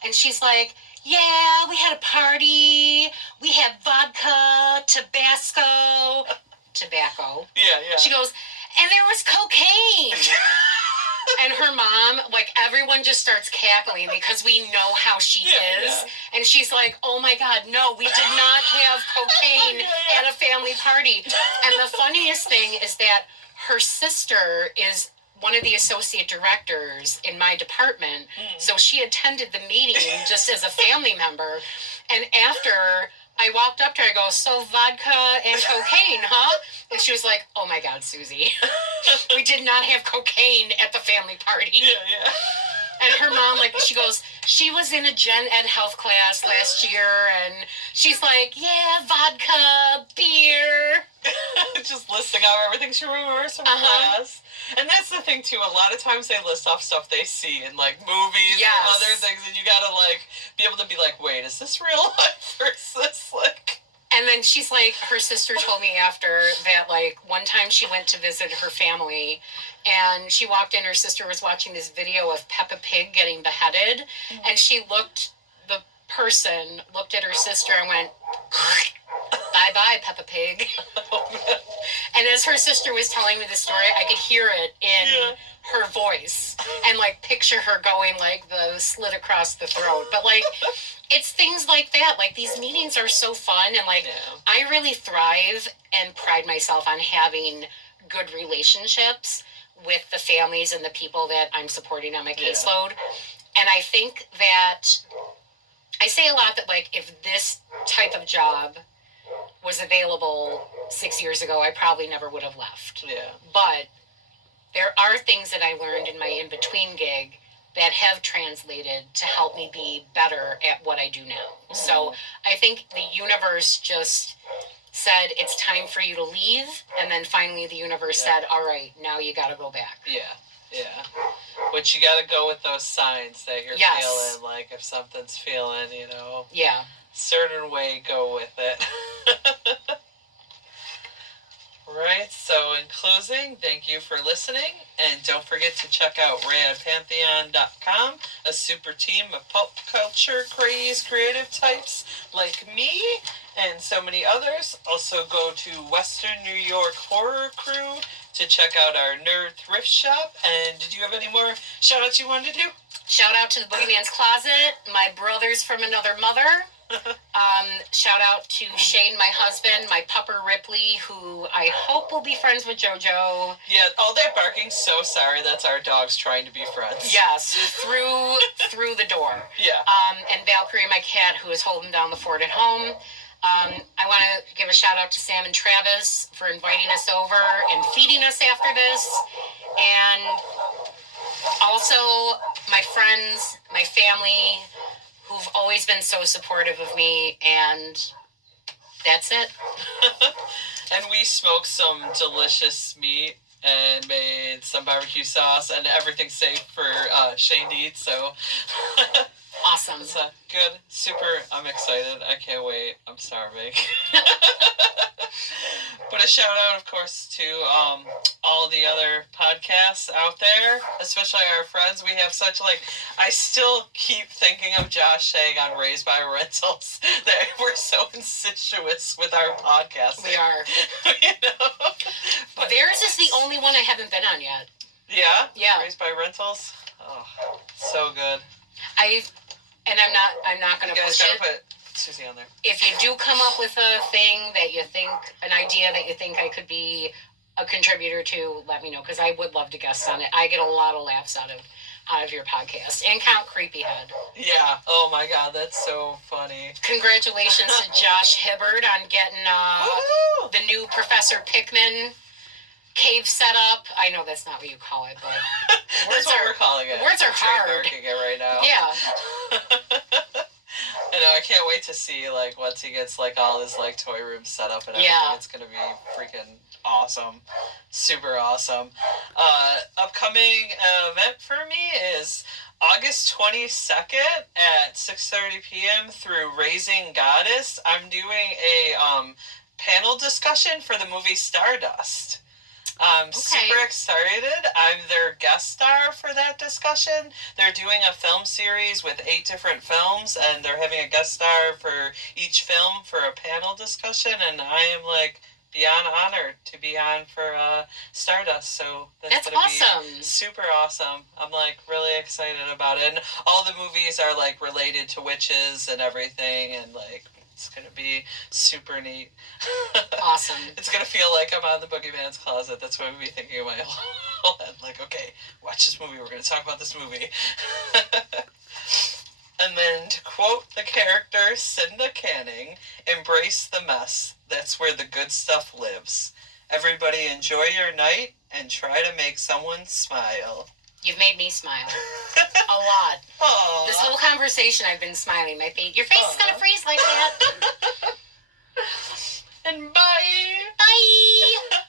and she's like, yeah, we had a party. We had vodka, tobacco. Yeah. She goes, and there was cocaine. And her mom, like, everyone just starts cackling because we know how she is. Yeah. And she's like, oh my God, no, we did not have cocaine at a family party. And the funniest thing is that her sister is one of the associate directors in my department. So she attended the meeting just as a family member. And after I walked up to her, I go, so vodka and cocaine, huh? And she was like, oh my God, Suzie. We did not have cocaine at the family party. Yeah. And her mom, like, she goes, she was in a gen ed health class last year, and she's like, yeah, vodka, beer. Just listing out everything she remembers from class. And that's the thing, too. A lot of times they list off stuff they see in, like, movies or other things, and you gotta, like, be able to be like, wait, is this real life, or is this, like... And then she's like, her sister told me after that, like, one time she went to visit her family, and she walked in, her sister was watching this video of Peppa Pig getting beheaded, and the person looked at her sister and went, bye-bye, Peppa Pig. And as her sister was telling me the story, I could hear it in her voice, and, like, picture her going, like, the slit across the throat. But, like... It's things like that. Like, these meetings are so fun, and, like, I really thrive and pride myself on having good relationships with the families and the people that I'm supporting on my caseload. And I think that I say a lot that, like, if this type of job was available 6 years ago, I probably never would have left. Yeah. But there are things that I learned in my in-between gig that have translated to help me be better at what I do now. So I think the universe just said, it's time for you to leave. And then finally the universe said, all right, now you got to go back. Yeah. But you got to go with those signs that you're feeling. Like, if something's feeling, certain way, go with it. Right, so in closing, thank you for listening, and don't forget to check out radpantheon.com, a super team of pop culture craze creative types like me and so many others. Also go to Western New York Horror Crew to check out our nerd thrift shop. And did you have any more shout outs you wanted to do? Shout out to the Boogeyman's Closet, my brothers from another mother. Shout out to Shane, my husband, my pupper Ripley, who I hope will be friends with JoJo. Yeah, all that barking, so sorry, that's our dogs trying to be friends. Yes, through the door. Yeah. And Valkyrie, my cat, who is holding down the fort at home. I want to give a shout out to Sam and Travis for inviting us over and feeding us after this. And also my friends, my family, who've always been so supportive of me, and that's it. And we smoked some delicious meat and made some barbecue sauce, and everything's safe for Shane to eat, so... Awesome. It's good. Super. I'm excited. I can't wait. I'm starving. But a shout out, of course, to all the other podcasts out there, especially our friends. We have such, I still keep thinking of Josh saying on Raised by Rentals that we're so incestuous with our podcast. We are. But theirs is the only one I haven't been on yet. Yeah? Yeah. Raised by Rentals? Oh, so good. I'm not going to push it. You guys gotta put Suzie on there. If you do come up with a thing that you think, an idea that you think I could be a contributor to, let me know, because I would love to guest on it. I get a lot of laughs out of your podcast. And Count Creepyhead. Yeah. Oh my God, that's so funny. Congratulations to Josh Hibbard on getting the new Professor Pickman cave set up. I know that's not what you call it, but that's what we're calling it. Words are hard. We're trademarking it right now. Yeah. I know. I can't wait to see once he gets all his toy rooms set up and everything. Yeah. It's gonna be freaking awesome, super awesome. Upcoming event for me is August 22nd at 6:30 p.m. through Raising Goddess. I'm doing a panel discussion for the movie Stardust. I'm super excited. I'm their guest star for that discussion. They're doing a film series with 8 different films, and they're having a guest star for each film for a panel discussion, and I am beyond honored to be on for Stardust. So that's gonna awesome. Be super awesome. I'm really excited about it, and all the movies are related to witches and everything, and it's going to be super neat. Awesome. It's going to feel like I'm on the Boogeyman's Closet. That's what I'd be thinking in my whole head. Okay, watch this movie. We're going to talk about this movie. And then to quote the character Cinda Canning, embrace the mess. That's where the good stuff lives. Everybody enjoy your night and try to make someone smile. You've made me smile. A lot. Aww. This whole conversation I've been smiling. Your face is going to freeze like that. And bye. Bye.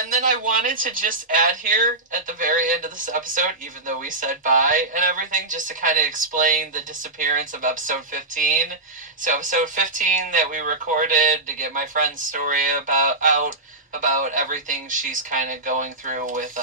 And then I wanted to just add here at the very end of this episode, even though we said bye and everything, just to kind of explain the disappearance of episode 15. So episode 15 that we recorded to get my friend's story about everything she's kind of going through with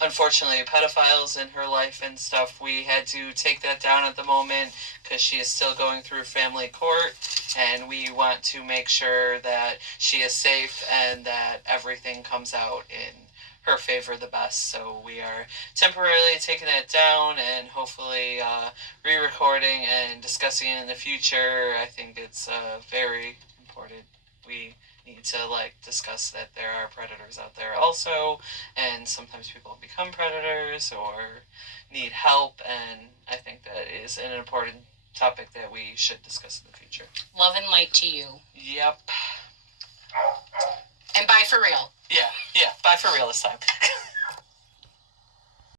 unfortunately pedophiles in her life and stuff. We had to take that down at the moment because she is still going through family court, and we want to make sure that she is safe and that everything comes out in her favor the best. So we are temporarily taking that down and hopefully re-recording and discussing it in the future. I think it's very important. We need to discuss that there are predators out there also, and sometimes people become predators or need help, and I think that is an important topic that we should discuss in the future. Love and light to you. Yep. And bye for real. Yeah, bye for real this time.